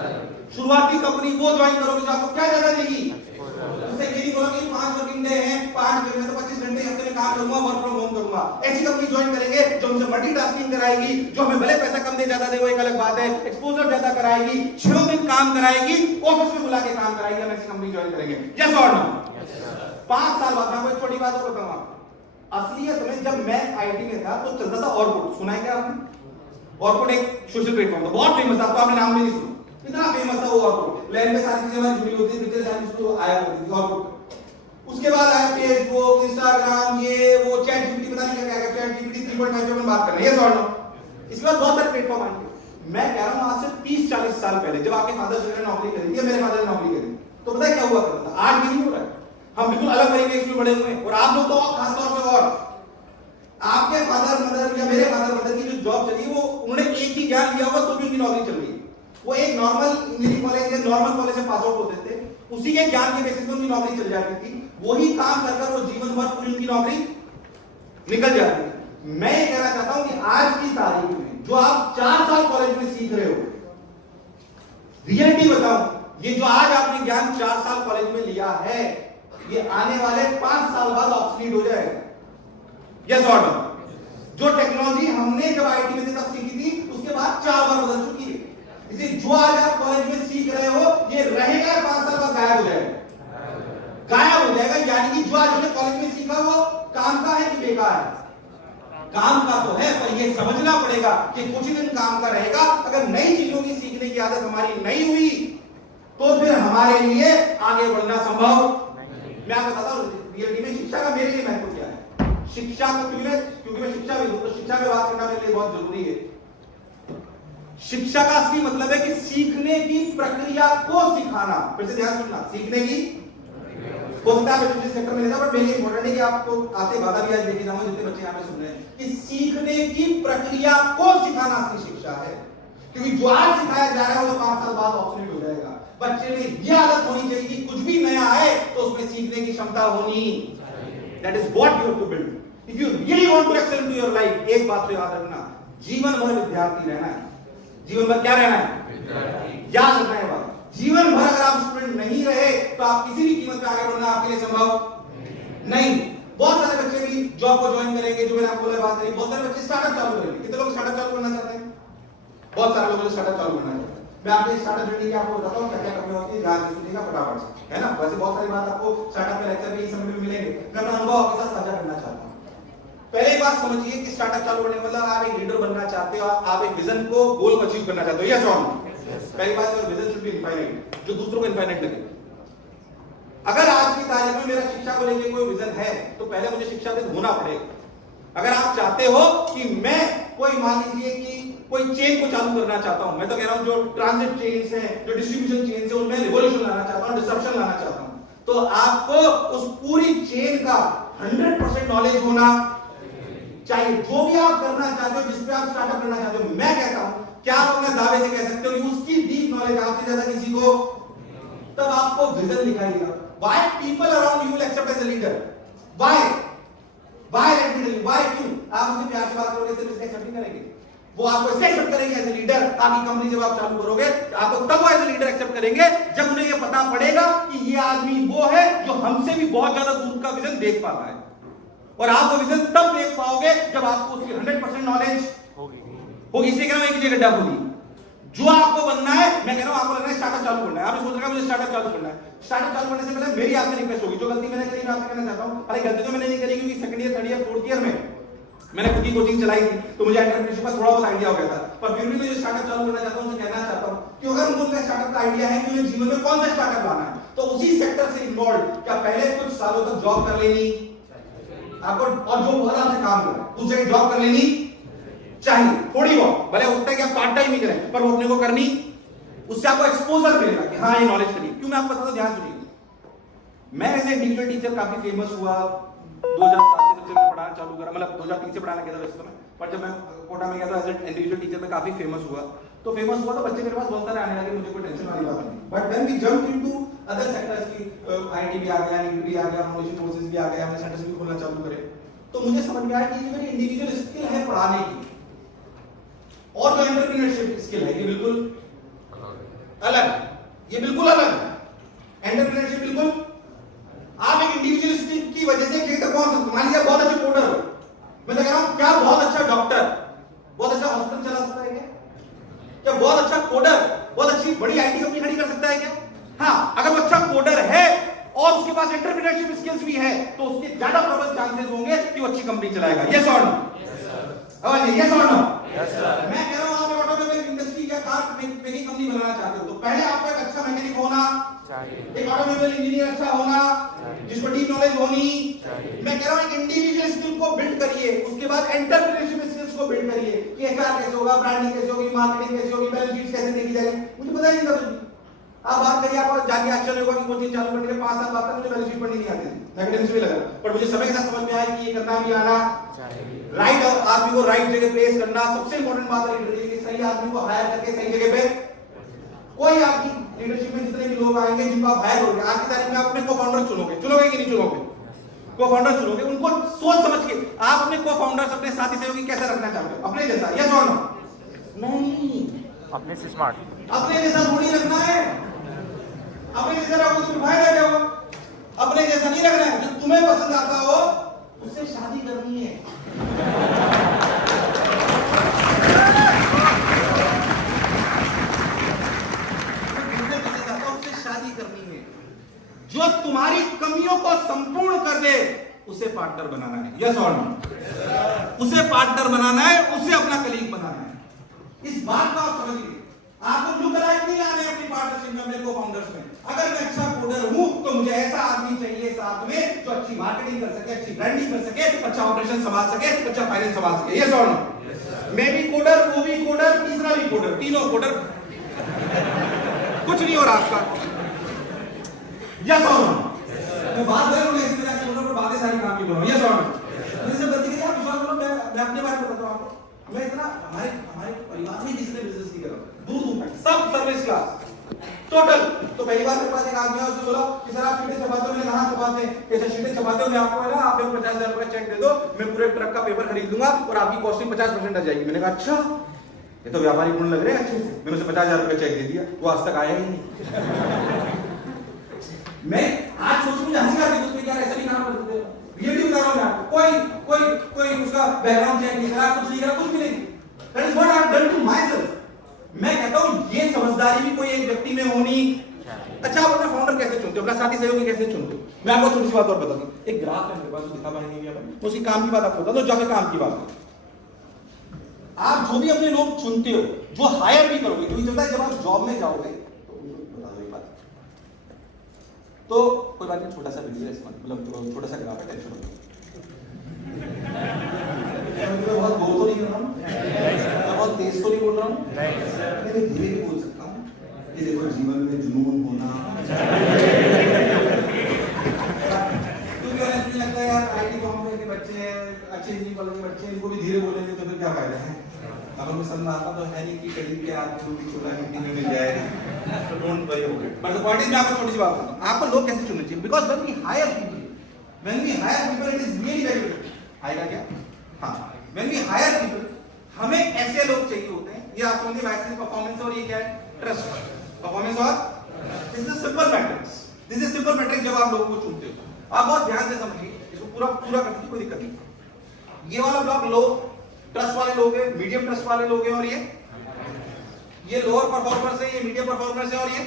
शुरुआती कंपनी वो ज्वाइन करोगे जो आपको क्या ज्यादा देगी? उससे ये नहीं बोलोगे 5 वर्किंग डे हैं, 5 दिन में तो 25 घंटे हफ्ते में काम करूंगा, वर्क फ्रॉम होम करूंगा। ऐसी कंपनी ज्वाइन करेंगे जो हमसे मल्टीटास्किंग कराएगी, जो हमें भले पैसा कम दे ज्यादा दे वो एक अलग बात है, एक्सपोजर ज्यादा कराएगी, 6 दिन काम कराएगी, ऑफिस में बुला के काम कराएगी, हम ऐसी कंपनी ज्वाइन करेंगे। यस और नो? 5 साल बाद मैं कोई छोटी बात और बताऊंगा। असलियत में जब मैं आईटी में था तो चलता था ऑरकुट, सुना है क्या आपने? ऑरकुट एक सोशल प्लेटफॉर्म था, बहुत फेमस था, आपको आपने नाम भी नहीं सुना। इतना फेमस था वो ऑर्कुट, लैंड पे सारी चीजें हमारी जुड़ी होती थी, पिक्चर सारी उसको आया करती थी ऑर्कुट। उसके बाद आया फेसबुक, इंस्टाग्राम, ये वो चैट जीपीटी, पता नहीं क्या क्या, चैट जीपीटी 3.5 पे अपन बात कर रहे हैं, यस और नो। इसके बाद बहुत सारे प्लेटफॉर्म आएंगे। मैं कह रहा हूं आज से 30-40 साल पहले जब आपके फादर ने नौकरी करी थी, मेरे फादर ने नौकरी करी, तो पता है क्या हुआ करता था? आज भी नहीं हो रहा है। हम बिल्कुल अलग परिवेश में बड़े हुए हैं, और आप लोग तो खास तौर पे, और आपके फादर मदर या मेरे फादर मदर की जो जॉब चली, वो उन्होंने एक ही ज्ञान लिया होगा तो भी उनकी नौकरी चल रही है। वो एक नॉर्मल इंजीनियरिंग कॉलेज या नॉर्मल कॉलेज से पास आउट होते थे, उसी के ज्ञान के बेसिस पे उनकी नौकरी चल जाती थी। वही काम कर वो जीवन भर पूरी उनकी नौकरी निकल जाती है। मैं ये कहना चाहता हूं कि आज की तारीख में जो आप 4 साल कॉलेज में सीख रहे हो, रियलिटी बताऊं, ये जो आज आपने ज्ञान 4 साल कॉलेज में लिया है, ये आने वाले 5 साल बाद ऑब्सोलीट हो जाएगा। यस और नो? जो टेक्नोलॉजी हमने जब आईटी में तब सीखी थी, उसके बाद 4 बार बदल चुकी है। इसलिए जो आज आप कॉलेज में सीख रहे हो, ये रहेगा 5 साल बाद गायब हो जाएगा, गायब हो जाएगा। यानी कि जो आज हमने कॉलेज में सीखा वो काम का है कि बेकार है? काम का तो है, पर ये समझना पड़ेगा कि कुछ दिन काम का रहेगा। अगर नई चीजों की सीखने की आदत हमारी नहीं हुई, तो फिर हमारे लिए आगे बढ़ना संभव। मैं आपको बताता हूं रियलिटी में शिक्षा का मेरे लिए महत्व क्या है। शिक्षा को क्योंकि मैं शिक्षा भी हूं, तो शिक्षा पे बात करना मेरे लिए बहुत जरूरी है। शिक्षा का असली मतलब है कि सीखने की प्रक्रिया को सिखाना। फिर से ध्यान सुनना, सीखने की हो सकता है एजुकेशन सेक्टर में, बट मेरे लिए इंपॉर्टेंट है कि आपको आते बाधा भी आज लेके जाऊंगा, जितने बच्चे यहाँ पे सुन रहे हैं, कि सीखने की प्रक्रिया को सिखाना असली शिक्षा है। क्योंकि जो आज सिखाया जा रहा है वो 5 साल बाद ऑब्सोलीट हो जाएगा। बच्चे में यह आदत होनी चाहिए कि कुछ भी नया आए तो उसमें सीखने की क्षमता होनी। That is what you have to build if you really want to excel in your life. एक बात तो याद रखना, जीवन भर विद्यार्थी रहना है। जीवन भर क्या रहना है? याद रखना है बात। जीवन भर अगर आप स्टूडेंट नहीं रहे तो आप किसी भी कीमत पे आगे बढ़ना आपके लिए संभव नहीं। बहुत सारे बच्चे भी जॉब को ज्वाइन करेंगे, जो मैंने आपको बात करी, बहुत सारे बच्चे स्टार्टअप चालू करेंगे। कितने लोग स्टार्टअप चालू करना चाहते हैं? बहुत सारे लोग स्टार्टअप चालू करना चाहते हैं। मैं आपके स्टार्टअप जर्नी की आपको बताता हूं क्या क्या करनी होती है, ध्यान से सुनिएगा फटाफट से, है ना। वैसे बहुत सारी बात आपको स्टार्टअप के लेक्चर में इस समय में मिलेंगे, मैं अपना अनुभव आपके साथ साझा करना चाहता हूं। पहले बात समझिए कि स्टार्टअप चालू करने का मतलब आप एक लीडर बनना चाहते हो, आप एक विजन को, गोल को अचीव करना चाहते हो, यस और नो? पहली बात, विजन शुड बी इनफाइनाइट, जो दूसरों को इनफाइनाइट लगे। अगर आज की तारीख में मेरा शिक्षा को लेकर कोई विजन है, तो पहले मुझे शिक्षाविद होना पड़ेगा। अगर आप चाहते हो कि मैं कोई, मान लीजिए कि कोई चेन को चालू करना चाहता हूं, मैं तो कह रहा हूं जो ट्रांजिट चेन्स हैं, जो डिस्ट्रीब्यूशन चेन्स हैं, उनमें रिवॉल्यूशन लाना चाहता हूं, डिसरप्शन लाना चाहता हूं, तो आपको उस पूरी चेन का 100% नॉलेज होना चाहिए। जो भी आप करना चाहते हो, जिस पे आप स्टार्टअप करना चाहते हो, मैं कहता हूं क्या आप अपने दावे से कह सकते हो कि उसकी डीप नॉलेज आपसे ज्यादा किसी को, तब आपको विजन दिखाई देगा। Why people around you will accept as a leader? Why? Why let me tell you? Why? क्यों? आप मुझे प्यार से बात करोगे, सिर्फ इसका एक्सेप्ट नहीं करेंगे। वो आपको ऐसे एक्सेप्ट करेंगे एज ए लीडर। आपकी कंपनी जब आप चालू करोगे, आपको तब वो एज ए लीडर एक्सेप्ट करेंगे जब उन्हें ये पता पड़ेगा कि ये आदमी वो है जो हमसे भी बहुत ज्यादा दूर का विजन देख पाता है। और आप वो विजन तब देख पाओगे जब आपको उसकी 100% नॉलेज होगी। इसे कह रहा हूं, एक गड्ढा होगी। जो आपको बनना है, मैं कह रहा हूं आपको लगना है स्टार्टअप चालू करना है, आप सोच रहे हैं मुझे स्टार्टअप चालू करना है। स्टार्टअप चालू करने से पहले मेरी आपसे रिक्वेस्ट होगी, जो गलती मैंने करी मैं आपसे कहना चाहता हूं। अरे गलती तो मैंने नहीं करी, क्योंकि second year, third year, fourth year में मैंने खुद की कोचिंग चलाई थी, तो मुझे एंटरप्रेन्योरशिप का थोड़ा बहुत आइडिया हो गया था। पर फिर भी मैं जो स्टार्टअप चालू करना चाहता हूं, उनसे कहना चाहता हूं कि अगर उनको स्टार्टअप का आइडिया है कि उन्हें जीवन में कौन सा स्टार्टअप लाना है, तो उसी सेक्टर से इन्वॉल्व क्या पहले कुछ सालों तक जॉब कर लेनी आपको, और जो बहुत आपसे काम कर रहा है उस जगह जॉब कर लेनी चाहिए, थोड़ी बहुत, भले हो सकता है कि आप पार्ट टाइम ही करें, पर वो अपने को करनी, उससे आपको एक्सपोजर मिलेगा कि हाँ ये नॉलेज करिए। क्यों मैं आपको बताता हूं, ध्यान सुनिए। मैं एज ए इंडिविजुअल टीचर काफी फेमस हुआ 2007 से, जब मैं पढ़ाना चालू करा, मतलब 2003 से पढ़ाना किया था वैसे तो मैं, पर जब मैं कोटा में गया था एज ए इंडिविजुअल टीचर में काफी फेमस हुआ। तो बच्चे मेरे पास बहुत सारे आने लगे, मुझे कोई टेंशन वाली बात नहीं। But when we jump into other sectors की, आईटी भी आ गया, नीट भी आ गया, फाउंडेशन कोर्सेज भी आ गए, हमने सेंटर्स भी खोलना चालू करे, तो मुझे समझ में आया कि ये मेरी इंडिविजुअल स्किल है पढ़ाने की, और जो एंटरप्रेन्योरशिप स्किल है ये बिल्कुल अलग है, ये बिल्कुल अलग है। एंटरप्रेन्योरशिप बिल्कुल, आप एक इंडिविजुअल स्किल की वजह से कहीं तक पहुंच सकते हो। मान लीजिए बहुत अच्छे कोडर हो, मैं कह रहा हूं क्या बहुत अच्छा डॉक्टर बहुत अच्छा हॉस्पिटल चला सकता है क्या बहुत अच्छा कोडर बहुत अच्छी बड़ी आईटी कंपनी खड़ी कर सकता है क्या? हाँ, अगर वो अच्छा कोडर है और उसके पास एंटरप्रेन्योरशिप स्किल्स भी है, तो उसके ज्यादा प्रबल चांसेस होंगे कि वो अच्छी कंपनी चलाएगा। यस और नो? यस और नो? मैं कह रहा हूं आप ऑटोमोबाइल इंडस्ट्री या कार मेकिंग कंपनी बनाना चाहते हो तो पहले आपको एक अच्छा मैकेनिक होना चाहिए, एक ऑटोमोबाइल इंजीनियर अच्छा होना जिसको डीप नॉलेज होनी। मैं कह रहा हूं एक इंडिविजुअल स्किल को बिल्ड करिए, उसके बाद एंटरप्रेन्योरशिप स्किल्स को बिल्ड करिए कि एचआर कैसे होगा, ब्रांडिंग कैसे होगी, मार्केटिंग कैसे होगी, बैलेंस शीट कैसे देखी जाएगी। मुझे पता ही नहीं था कुछ। आप बात करिए, आपको जाके आश्चर्य होगा कि कोचिंग चालू करने के 5 साल बाद तक मुझे बैलेंस शीट पढ़नी नहीं आती थी, मैकेनिक्स भी लगा, पर मुझे समय के साथ समझ में आया कि ये करना भी आना चाहिए। राइट आदमी को राइट जगह प्लेस करना सबसे इंपॉर्टेंट बात है लीडरशिप की। सही आदमी को हायर करके सही जगह पे, कोई आपकी लीडरशिप में जितने भी लोग आएंगे जिनको आप हायर करोगे, आज की तारीख में आप अपने को-फाउंडर चुनोगे कि नहीं चुनोगे? को-फाउंडर चुनोगे, उनको सोच समझ के आप अपने को-फाउंडर्स, अपने साथी सहयोगी कैसे रखना चाहते हो? अपने जैसा, यस और नो? नहीं, अपने से स्मार्ट, अपने जैसा थोड़ी रखना है। अपने जैसा रखोगे तो भाई रह जाओगे, अपने जैसा नहीं रखना है। जो तुम्हें पसंद आता हो उससे शादी करनी है। शादी करनी है। जो तुम्हारी कमियों को संपूर्ण कर दे उसे पार्टनर बनाना है, यस और नो? उसे पार्टनर बनाना है, उसे अपना कलीग बनाना है। इस बात को आप समझिए। आपको ब्लू कलर नहीं आने अपनी पार्टनरशिप में, अपने को-फाउंडर्स में। अगर मैं अच्छा कोडर हूं तो मुझे ऐसा आदमी चाहिए साथ में जो अच्छी मार्केटिंग कर सके, अच्छी ब्रांडिंग कर सके, अच्छा ऑपरेशन संभाल सके, अच्छा फाइनेंस संभाल सके, यस और नो? मैं भी कोडर, वो भी कोडर, तीसरा भी कोडर, तीनों कोडर, कुछ नहीं हो रहा आपका, यस और नो? मैं बात कर रहा हूं ऐसे मेरा कोडर पर बातें सारी काम की बोल रहा हूं, यस और नो? मुझे गलती की आप विश्वास करो, मैं अपने बारे में बताता हूं आपको। मैं इतना हमारे परिवार में जिसने बिजनेस नहीं करा, दूर तक सब सर्विस क्लास टोटल। तो पहली बार मेरे पास एक आदमी है, उसने बोला कि सर आप शीटें छपाते हो? मैंने कहा छपाते हैं। कैसे शीटें छपाते हो? मैं आपको है ना, आप 50,000 रुपए चेक दे दो, मैं पूरे ट्रक का पेपर खरीद लूंगा और आपकी कॉस्टिंग 50% आ जाएगी। मैंने कहा अच्छा, ये तो व्यापारी गुण लग रहे हैं अच्छे से। मैंने उसे 50,000 रुपए चेक दे दिया, वो आज तक आया ही नहीं। मैं आज सोचूं मुझे हंसी आती है, उसमें क्या ऐसा नहीं काम करते, ये भी बता रहा हूं मैं आपको। कोई उसका बैकग्राउंड चेक नहीं करा, कुछ नहीं करा, कुछ भी नहीं। That is what I have done to myself. मैं कहता हूं ये समझदारी भी कोई एक व्यक्ति में होनी। अच्छा, आप अपना फाउंडर कैसे चुनते हो, अपना साथी सहयोगी कैसे चुनते हो? मैं आपको छोटी सी बात और बता दूं। एक ग्राफ है मेरे पास, दिखा पाएंगे क्या? उसी काम की बात आपको बता दो, जाके काम की बात। आप जो भी अपने लोग चुनते हो, जो हायर भी करोगे, जो चलता है जब आप जॉब में जाओगे तो कोई बात नहीं, छोटा सा वीडियो है, मतलब छोटा सा ग्राफ है, टेंशन मत लो। मैं बहुत बोल तो नहीं कर रहा हूँ, मैं बहुत तेज तो नहीं बोल रहा हूँ, मैं धीरे भी बोल सकता हूँ। ये देखो, जीवन में जुनून होना, क्योंकि ऐसा लगता है यार आईटी कॉम्पनी के बच्चे हैं, अच्छे इंजीनियरिंग कॉलेज के बच्चे, इनको भी धीरे बोलेंगे तो फिर क्या फायदा है? अगर मैं समझ आता तो है नहीं कि करीब के आदमी को छोटा कंपनी में मिल जाएगा, तो don't worry about it. But the point is, मैं आपको छोटी सी बात बताता हूं, आपको लोग कैसे चुनने चाहिए? Because when we hire people it is really very good. आएगा क्या? हां, व्हेन वी हायर पीपल, हमें ऐसे लोग चाहिए होते हैं। ये आप समझिए, वैसे परफॉर्मेंस और ये क्या है? ट्रस्ट, परफॉर्मेंस और this is simple matrix. This is simple matrix. जब आप लोगों को चुनते हो, आप बहुत ध्यान से समझिए, इसको पूरा करने की कोई दिक्कत नहीं। ये वाला ब्लॉक लो ट्रस्ट वाले लोग हैं, मीडियम ट्रस्ट वाले लोग हैं, और ये लोअर परफॉर्मर्स है, ये मीडियम परफॉर्मर्स है, और ये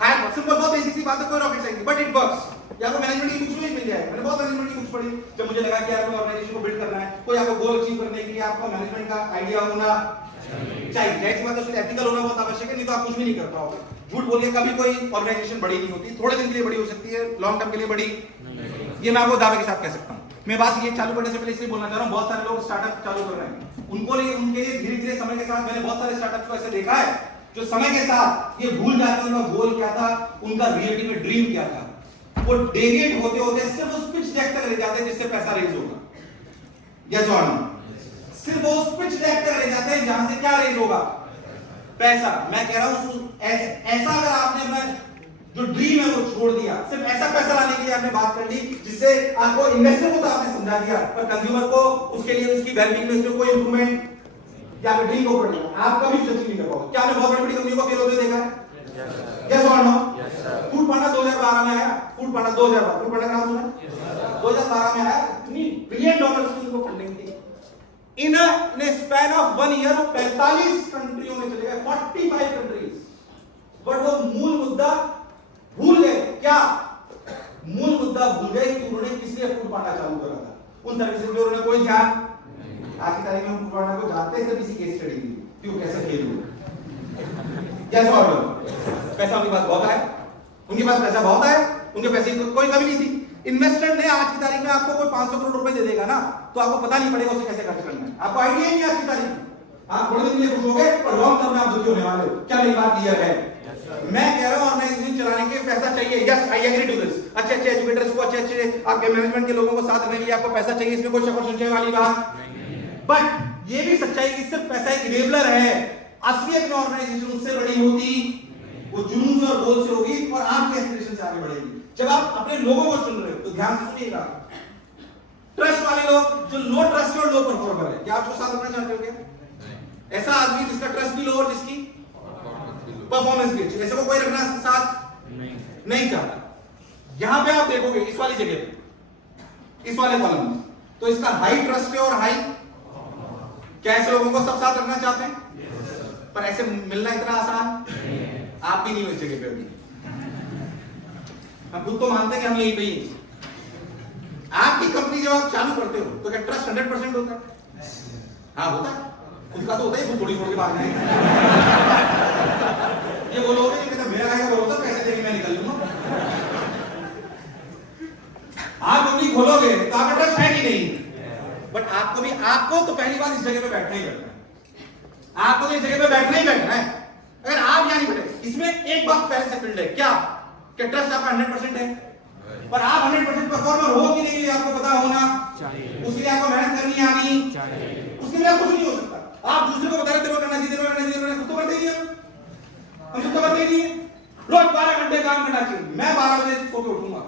हाई। सिंपल, बहुत बेसिक सी बात है, कोई रॉकेट साइंस नहीं, बट इट वर्क्स। या आपको मैनेजमेंट की बुक्स में मिल जाएगा। मैंने बहुत मैनेजमेंट की बुक्स पढ़ी जब मुझे लगा कि यार ऑर्गेनाइजेशन को बिल्ड करना है, कोई आपको गोल अचीव करने के लिए आपको मैनेजमेंट का आइडिया होना चाहिए। जैसी बात है, उसमें एथिकल होना बहुत आवश्यक है, नहीं तो आप कुछ भी नहीं कर पाओगे। झूठ बोलिए, कभी कोई ऑर्गेनाइजेशन बड़ी नहीं होती, थोड़े दिन के लिए बड़ी हो सकती है, लॉन्ग टर्म के लिए बड़ी, ये मैं आपको दावे के साथ कह सकता हूं। मैं बात ये चालू करने से पहले इसलिए बोलना चाह रहा हूं, बहुत सारे लोग स्टार्टअप चालू कर रहे हैं, उनके लिए धीरे धीरे समय के साथ मैंने बहुत सारे स्टार्टअप को ऐसे देखा है जो समय के साथ ये भूल जाते हैं उनका गोल क्या था, उनका रियलिटी में ड्रीम क्या था। वो डेविएट होते होते सिर्फ उस पिच डेक तक रह जाते हैं जिससे पैसा रेज होगा, यस और नो? सिर्फ वो उस पिच डेक तक रह जाते हैं जहां से क्या रेज होगा? पैसा। मैं कह रहा हूं ऐसा अगर आपने अपना जो ड्रीम है वो छोड़ दिया, सिर्फ ऐसा पैसा लाने के लिए आपने बात कर ली जिससे आपको इन्वेस्टर को तो आपने समझा दिया, पर कंज्यूमर को उसके लिए उसकी वेलबींग में कोई इंप्रूवमेंट या ड्रीम को पड़ेगा, आप कभी सच नहीं कर पाओगे। क्या आपने बहुत बड़ी कंपनी को फेल होते देखा है? यस और नो? फूड पांडा 2012 में आया, फूड पांडा 2012, फूड पांडा का नाम सुना? 2012 में आया, इतनी $1 बिलियन की उनको फंडिंग थी। इन अ स्पैन ऑफ 1 ईयर 45 कंट्रियों में चले गए, 45 कंट्रीज। बट वो मूल मुद्दा भूल गए। क्या मूल मुद्दा भूल गए कि उन्होंने किस लिए फूड पांडा चालू करा था? उन सर्विसेज पे उन्होंने कोई ध्यान। आज की तारीख में हम फूड पांडा को जानते हैं सिर्फ इसी केस स्टडी की, क्यों कैसे फेल हुआ। यस और नो? पैसा उनके पास बहुत आया, उनके पास पैसा बहुत आया, उनके पैसे की कोई कमी नहीं थी। इन्वेस्टर ने आज की तारीख में आपको कोई 500 करोड़ रुपए दे देगा ना, तो आपको पता नहीं पड़ेगा उसे कैसे खर्च करना है, आपको आइडिया नहीं है आज की तारीख में। आप थोड़े दिन के लिए खुश हो गए और लॉन्ग टर्म में आप दुखी होने वाले हो। क्या मेरी बात क्लियर है? मैं कह रहा हूं ऑर्गेनाइजेशन चलाने के पैसा चाहिए, yes I agree to this. अच्छे अच्छे एजुकेटर्स को, अच्छे अच्छे आपके मैनेजमेंट के लोगों को साथ रखने के लिए आपको पैसा चाहिए, इसमें कोई शक और संशय वाली बात नहीं। बट ये भी सच्चाई कि सिर्फ पैसा एक इनेबलर है, असलियत में ऑर्गेनाइजेशन उससे बड़ी होती, वो जुनून और गोल से होगी और आपके एस्पिरेशन से आगे बढ़ेगी। जब आप अपने लोगों को सुन रहे हो तो ध्यान से सुनिएगा। ट्रस्ट वाले लोग जो लो ट्रस्ट और लो परफॉर्मर है, क्या आप उसको साथ रखना चाहते हो? क्या ऐसा आदमी जिसका ट्रस्ट भी लो और जिसकी परफॉर्मेंस भी अच्छी, ऐसे को कोई रखना साथ नहीं चाहता। यहां पे आप देखोगे इस वाली जगह पे, इस वाले कॉलम में, तो इसका हाई ट्रस्ट है और हाई, क्या ऐसे लोगों को सब साथ रखना चाहते हैं? पर ऐसे मिलना इतना आसान आप भी नहीं हो इस जगह पे अभी। हम खुद तो मानते हैं कि हम यहीं पे ही। आपकी कंपनी जब आप चालू करते हो तो क्या ट्रस्ट 100% होता है? हाँ होता है, खुद का तो होता है, खुद थोड़ी छोड़ के भागना है। ये वो लोग हैं जो कहते मेरा आएगा बोलो तो पैसे देके मैं निकल लूंगा। आप कंपनी खोलोगे तो आपका ट्रस्ट है कि नहीं? बट आपको तो पहली बार इस जगह पे बैठना ही बैठना है। आपको तो इस जगह पे बैठना ही बैठना है। अगर आप यहाँ नहीं बैठे, इसमें एक बात पहले से फील्ड है, क्या ट्रस्ट आपका 100% है, पर आप 100% परफॉर्मर हो कि नहीं आपको पता होना चाहिए। उसके लिए आपको मेहनत करनी आनी चाहिए, उसके लिए आप कुछ नहीं हो सकता। आप दूसरे को बता रहे थे करना चाहिए, खुद तो करते ही हम खुद तो करते ही नहीं। रोज 12 घंटे काम करना चाहिए, मैं 12 बजे सो के उठूंगा।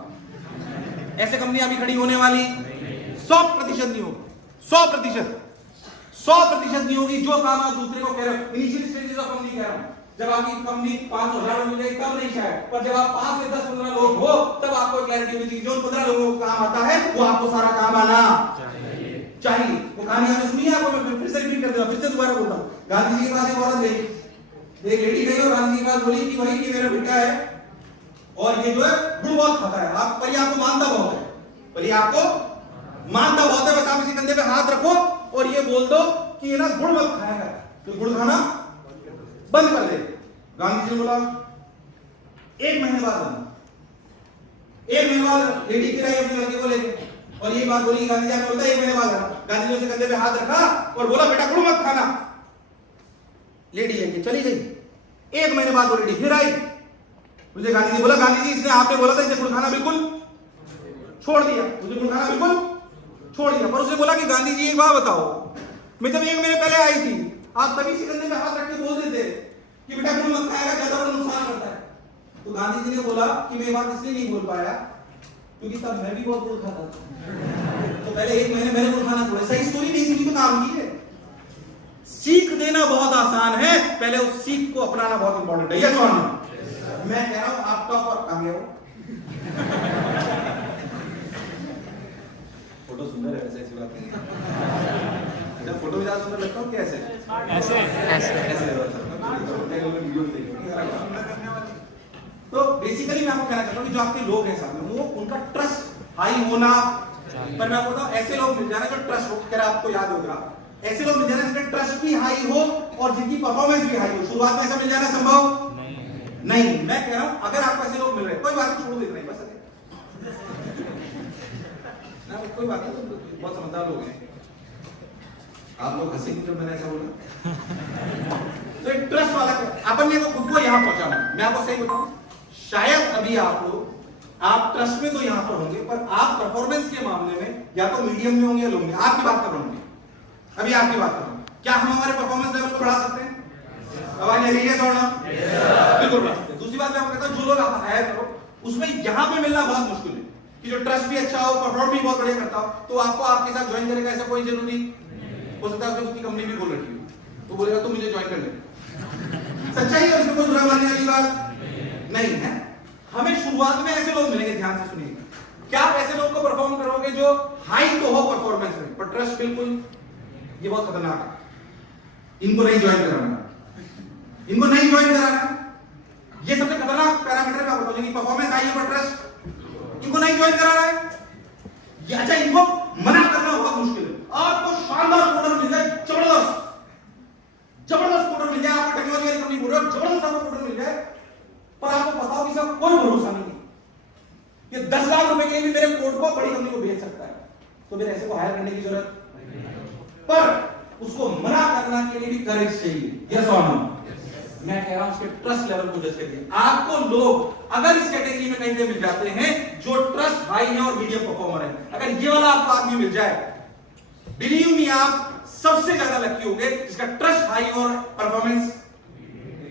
ऐसे कंपनी अभी खड़ी होने वाली 100% नहीं होगी, 100% नहीं होगी। जो काम आप दूसरे को कह रहे हो, इनिशियल स्टेजेस ऑफ कंपनी कह रहा हूं, जब आपकी कंपनी 500,000 मिल जाएगी तब नहीं शायद, पर जब आप 5 से 10 15 लोग हो तब आपको क्लैरिटी मिलेगी। जो 15 लोगों को काम आता है वो आपको सारा काम आना चाहिए। वो कहानी आपने सुनी है, आपको मैं फिर से रिपीट कर दूंगा, फिर से दोबारा बोलता हूं। गांधी जी के पास एक औरत गई, एक लेडी गई और गांधी जी के पास बोली कि भाई ये मेरा बेटा है और ये जो है गुड़ बहुत खाता है, आप पर ये आपको मानता बहुत है, पर ये आपको मानता बहुत है, बस आप इसी कंधे पे हाथ रखो और ये बोल दो कि ये ना गुड़ मत खाएगा, तो गुड़ खाना बंद कर दे। गांधी जी ने बोला 1 महीने बाद, 1 महीने बाद लेडी फिर आई अपने लड़के को लेके और ये बात बोली। गांधी जी ने बोलता 1 महीने बाद गांधी जी ने उसके कंधे पे हाथ रखा और बोला बेटा गुड़ मत खाना। लेडी लेके चली गई। 1 महीने बाद वो लेडी फिर आई, मुझे गांधी जी बोला गांधी जी इसने आपने बोला था इसे गुड़ खाना बिल्कुल छोड़ दिया, मुझे गुड़ खाना बिल्कुल छोड़ दिया। पर उसने बोला कि गांधी जी एक बात बताओ, मैं जब 1 महीने पहले आई थी आप तभी से कंधे पे हाथ रख के बोल देते कि बेटा गुड़ मत खाएगा, ज्यादा बड़ा नुकसान करता है। तो गांधी जी ने बोला कि मैं ये बात इसलिए नहीं बोल पाया क्योंकि तब मैं भी बहुत गुड़ खाता था, तो पहले 1 महीने मैंने गुड़ खाना छोड़ा। सही स्टोरी नहीं सुनी तो काम की है। सीख देना बहुत आसान है, पहले उस सीख को अपनाना बहुत इंपॉर्टेंट है। यस और नो? मैं कह रहा हूं आप टॉप और कामयाब हो। फोटो सुंदर है, ऐसी बात नहीं है। जब फोटो में ज्यादा सुंदर लगता हूं कैसे ऐसे तो बेसिकली मैं आपको कहना चाहता हूं कि जो आपके लोग हैं साथ में वो उनका ट्रस्ट हाई होना, पर मैं आपको बताऊं ऐसे लोग मिल जाना जो ट्रस्ट हो, कह आपको याद होगा ऐसे लोग मिल जाना जिनका ट्रस्ट भी हाई हो और जिनकी परफॉर्मेंस भी हाई हो। शुरुआत में ऐसा मिल जाना संभव नहीं। मैं कह रहा हूं अगर आपको ऐसे लोग मिल रहे हैं कोई बात नहीं, छोड़ दो इतना ही बस ना, कोई बात नहीं, तो बहुत समझदार लोग हैं आप लोग, हंसेंगे जब मैंने ऐसा बोला। तो एक ट्रस्ट वाला अपन ने तो खुद को यहां पहुंचाना। मैं आपको सही बताऊं, शायद अभी आप ट्रस्ट में तो यहां पर होंगे पर आप परफॉर्मेंस के मामले में या तो मीडियम में होंगे या लो में। आपकी बात कर रहा हूं, अभी आपकी बात कर रहा हूं। क्या हम हमारे परफॉर्मेंस लेवल को बढ़ा सकते हैं? आवाज नहीं है थोड़ा, बिल्कुल बढ़ा सकते हैं। दूसरी बात मैं आपको कहता हूं, जो लोग आप हायर करो उसमें यहां पे मिलना बहुत मुश्किल है कि जो ट्रस्ट भी अच्छा हो, परफॉर्म भी बहुत बढ़िया करता हो, तो आपको आपके साथ ज्वाइन करेगा ऐसा कोई जरूरी हो सकता है। उसने उसकी कंपनी भी खोल रखी हो तो बोलेगा तुम मुझे ज्वाइन कर ले। सच्चाई है, उसमें कोई बुरा मानने वाली बात नहीं है। हमें शुरुआत में ऐसे लोग मिलेंगे, ध्यान से सुनिएगा। क्या आप ऐसे लोग को परफॉर्म करोगे जो हाई तो हो परफॉर्मेंस में पर ट्रस्ट बिल्कुल, ये बहुत खतरनाक है। इनको नहीं ज्वाइन कराना, इनको नहीं ज्वाइन कराना। ये सबसे खतरनाक पैरामीटर मैं बताऊं कि परफॉर्मेंस हाई है पर ट्रस्ट, इनको नहीं ज्वाइन कराना है। ये अच्छा, इनको मना करना बहुत मुश्किल है। आपको शानदार कोडर मिल जाए, जबरदस्त कोडर मिल जाए, आपको टेक्नोलॉजी वाली कंपनी बोल रहे हो तो फिर ऐसे को हायर करने की जरूरत, पर उसको मना करना के लिए भी करेज चाहिए। यस और नो? मैं कह रहा हूं उसके ट्रस्ट लेवल को जज करिए। आपको लोग अगर इस कैटेगरी में कहीं पे मिल जाते हैं जो ट्रस्ट हाई है और मीडियम परफॉर्मर है, अगर ये वाला आपको आदमी मिल जाए, बिलीव मी आप सबसे ज्यादा लकी होंगे जिसका ट्रस्ट हाई और परफॉर्मेंस।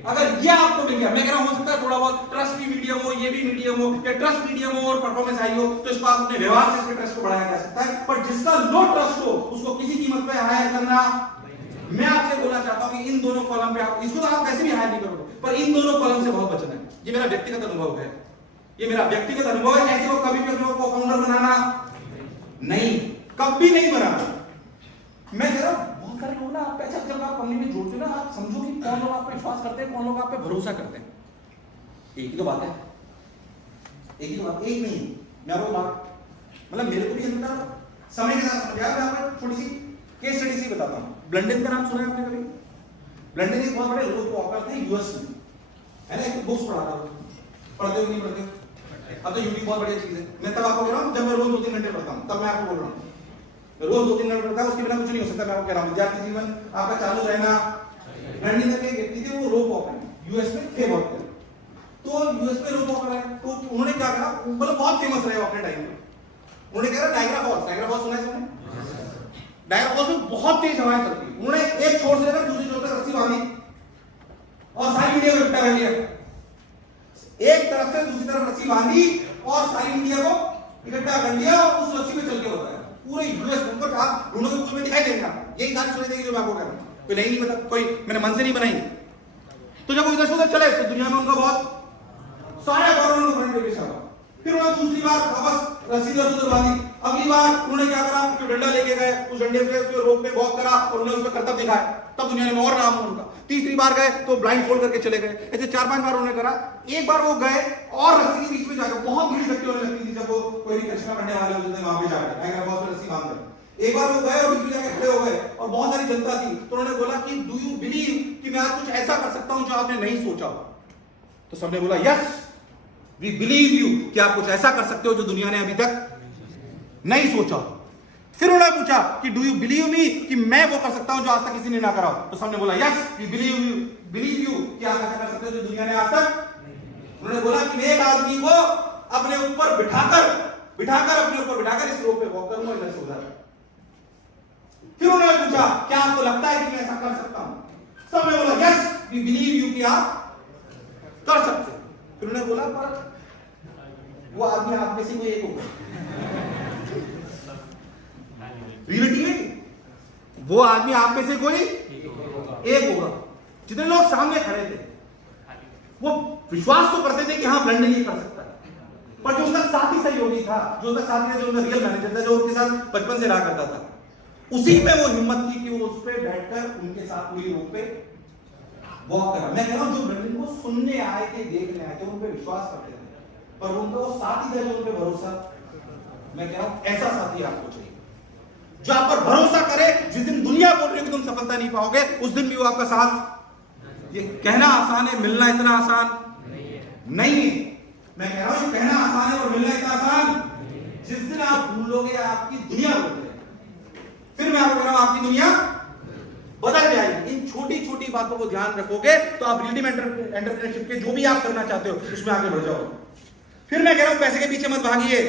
अगर ये आपको मिल गया, मैं कह रहा हूं हो सकता है थोड़ा बहुत ट्रस्ट भी मीडियम हो, ये भी मीडियम हो, या ट्रस्ट मीडियम हो और परफॉर्मेंस हाई हो, तो इसको आप अपने व्यवहार से इसके ट्रस्ट को बढ़ाया जा सकता है। पर जिसका लो ट्रस्ट हो उसको किसी कीमत पे हायर करना, मैं आपसे बोलना चाहता हूं कि इन दोनों कॉलम पे आप इसको तो आप वैसे भी हायर नहीं करोगे, पर इन दोनों कॉलम से बहुत बचना है। ये मेरा व्यक्तिगत अनुभव है, ये मेरा व्यक्तिगत अनुभव है। ऐसे को कभी भी अपने को फाउंडर बनाना नहीं, कभी नहीं बनाना। मैं कह रहा हूं बहुत सारे लोग ना आप पैसा जब आप कंपनी में जोड़ते हो ना, आप समझो कि कौन लोग आप पे विश्वास करते हैं, कौन लोग आप पे भरोसा करते हैं। एक ही तो बात है, एक ही तो बात, एक नहीं। मैं आपको बात मतलब मेरे को भी अंदर समय के साथ समझ आया। मैं आपको छोटी सी केस स्टडी से बताता हूं। ब्लंडन का नाम सुना है आपने कभी? ब्लंडन एक बहुत बड़े रोड वॉकर थे यूएस में, है ना। एक बुक्स पढ़ा था, पढ़ते हो नहीं पढ़ते? अब तो यूट्यूब बहुत बढ़िया चीज है। मैं तब आपको बोल रहा हूं जब मैं रोज 2-3 घंटे पढ़ता हूं, तब मैं आपको बोल रहा हूं रोज 2-3 घंटे पढ़ता हूं, उसके बिना कुछ नहीं हो सकता। मैं आपको कह रहा हूं विद्यार्थी जीवन आपका चालू रहना। ब्लंडन के व्यक्ति थे, वो रोप वॉकर यूएस में थे बहुत पहले। तो यूएस में रोप वॉकर है, तो उन्होंने क्या करा, मतलब बहुत फेमस रहे अपने टाइम में। उन्होंने कहा नायग्रा फॉल्स सुना है तुमने? नायग्रा फॉल्स में बहुत तेज हवाएं चलती है। उन्होंने एक छोर से लेकर दूसरी छोर तक रस्सी बांधी और सारी मीडिया को इकट्ठा कर लिया। एक तरफ से दूसरी तरफ रस्सी बांधी और सारी मीडिया को इकट्ठा कर लिया और उस रस्सी पे चल के बताया। पूरे यूएस में आप ढूंढोगे गूगल में दिखाई देगा, यही कहानी सुनी देगी जो मैं आपको कह रहा हूं। कोई नहीं मतलब कोई मैंने मन से नहीं बनाई। तो जब वो इधर से उधर चले तो दुनिया में उनका बहुत सारे अखबारों को फ्रंट पेज पे छापा। फिर उन्होंने दूसरी बार वापस रस्सी उधर बांधी। अगली बार उन्होंने क्या करा, जो डंडा लेके गए उस डंडे से उसके रोप पे वॉक करा और उन्होंने उसका करतब दिखाया, तब दुनिया में और नाम हुआ उनका। तीसरी बार गए तो ब्लाइंड फोल्ड करके चले गए। ऐसे 4-5 बार उन्होंने करा। एक बार वो गए और रस्सी के बीच में जाकर बहुत भीड़ इकट्ठी होने लगती थी जब वो कोई भी कचरा करने वाले होते थे वहां पे जाकर नायग्रा फॉल्स में रस्सी बांध कर। एक बार वो गए और बीच में जाकर खड़े हो गए और बहुत सारी जनता थी, तो उन्होंने बोला कि डू यू बिलीव कि मैं आज कुछ ऐसा कर सकता हूं जो आपने नहीं सोचा हो? तो सबने बोला यस वी बिलीव यू कि आप कुछ ऐसा कर सकते हो जो दुनिया ने अभी तक नहीं सोचा। फिर उन्होंने पूछा कि डू यू बिलीव मी कि मैं वो कर सकता हूं जो आज तक किसी ने ना करा हो? तो सबने बोला यस वी बिलीव यू कि आप ऐसा कर सकते हो जो दुनिया ने आज तक। उन्होंने बोला कि मैं एक आदमी को अपने ऊपर बिठाकर इस रोप पे वॉक करूंगा इधर से उधर। फिर उन्होंने पूछा क्या आपको लगता है कि मैं ऐसा कर सकता हूं? सबने बोला यस वी बिलीव यू कि आप कर सकते हैं। फिर उन्होंने बोला पर वो आदमी आप में से कोई एक होगा। रियलिटी में वो आदमी आप में से कोई एक होगा। जितने लोग सामने खड़े थे वो विश्वास तो करते थे कि हाँ ब्लंडन ये कर सकता है, पर जो उसका साथी सहयोगी था, जो उसका साथी, जो उसका रियल मैनेजर था, जो उनके साथ बचपन से रहा करता था, उसी में वो हिम्मत थी कि वो उस पे बैठकर उनके साथ पूरी रोप पे वॉक करा। मैं कह रहा हूं जो ब्लंडन को सुनने आए थे, देखने आए थे, उन पे विश्वास करते थे, पर उनका वो साथी था जो उन पे भरोसा। मैं कह रहा हूं ऐसा साथी आपको चाहिए जो आप पर भरोसा करे। जिस दिन दुनिया बोल रही है कि तुम सफलता नहीं पाओगे, उस दिन भी वो आपका साथ। ये कहना आसान है, मिलना इतना आसान नहीं है। मैं कह रहा हूं ये कहना आसान है और मिलना इतना आसान। जिस दिन आप भूलोगे आपकी दुनिया बदल जाएगी। फिर मैं आपको कह रहा हूं आपकी दुनिया बदल जाएगी। इन छोटी छोटी बातों को ध्यान रखोगे तो आप रियलिटी में एंटरप्रेन्योरशिप के जो भी आप करना चाहते हो उसमें आगे बढ़ जाओगे। फिर मैं कह रहा हूं पैसे के पीछे मत भागिए,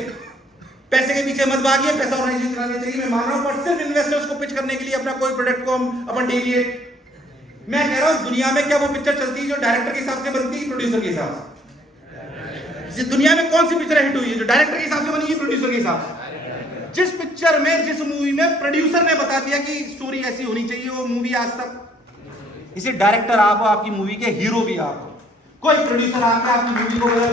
पैसे के पीछे मत भागिए। पैसा ऑर्गेनाइजेशन चलानी चाहिए, मैं मान रहा हूं, पर सिर्फ इन्वेस्टर्स को पिच करने के लिए अपना कोई प्रोडक्ट को हम अपन डेविएट। मैं कह रहा हूं दुनिया में क्या वो पिक्चर चलती है जो डायरेक्टर के हिसाब से बनती है, प्रोड्यूसर के हिसाब से? इस दुनिया में कौन सी पिक्चर हिट हुई है जो डायरेक्टर के हिसाब से बनी है, प्रोड्यूसर के हिसाब से? जिस पिक्चर में, जिस मूवी में प्रोड्यूसर ने बता दिया कि स्टोरी ऐसी होनी चाहिए, वो मूवी आज तक। इसे डायरेक्टर आप हो, आपकी मूवी के हीरो भी आप हो। कोई प्रोड्यूसर आकर आपकी मूवी को बदल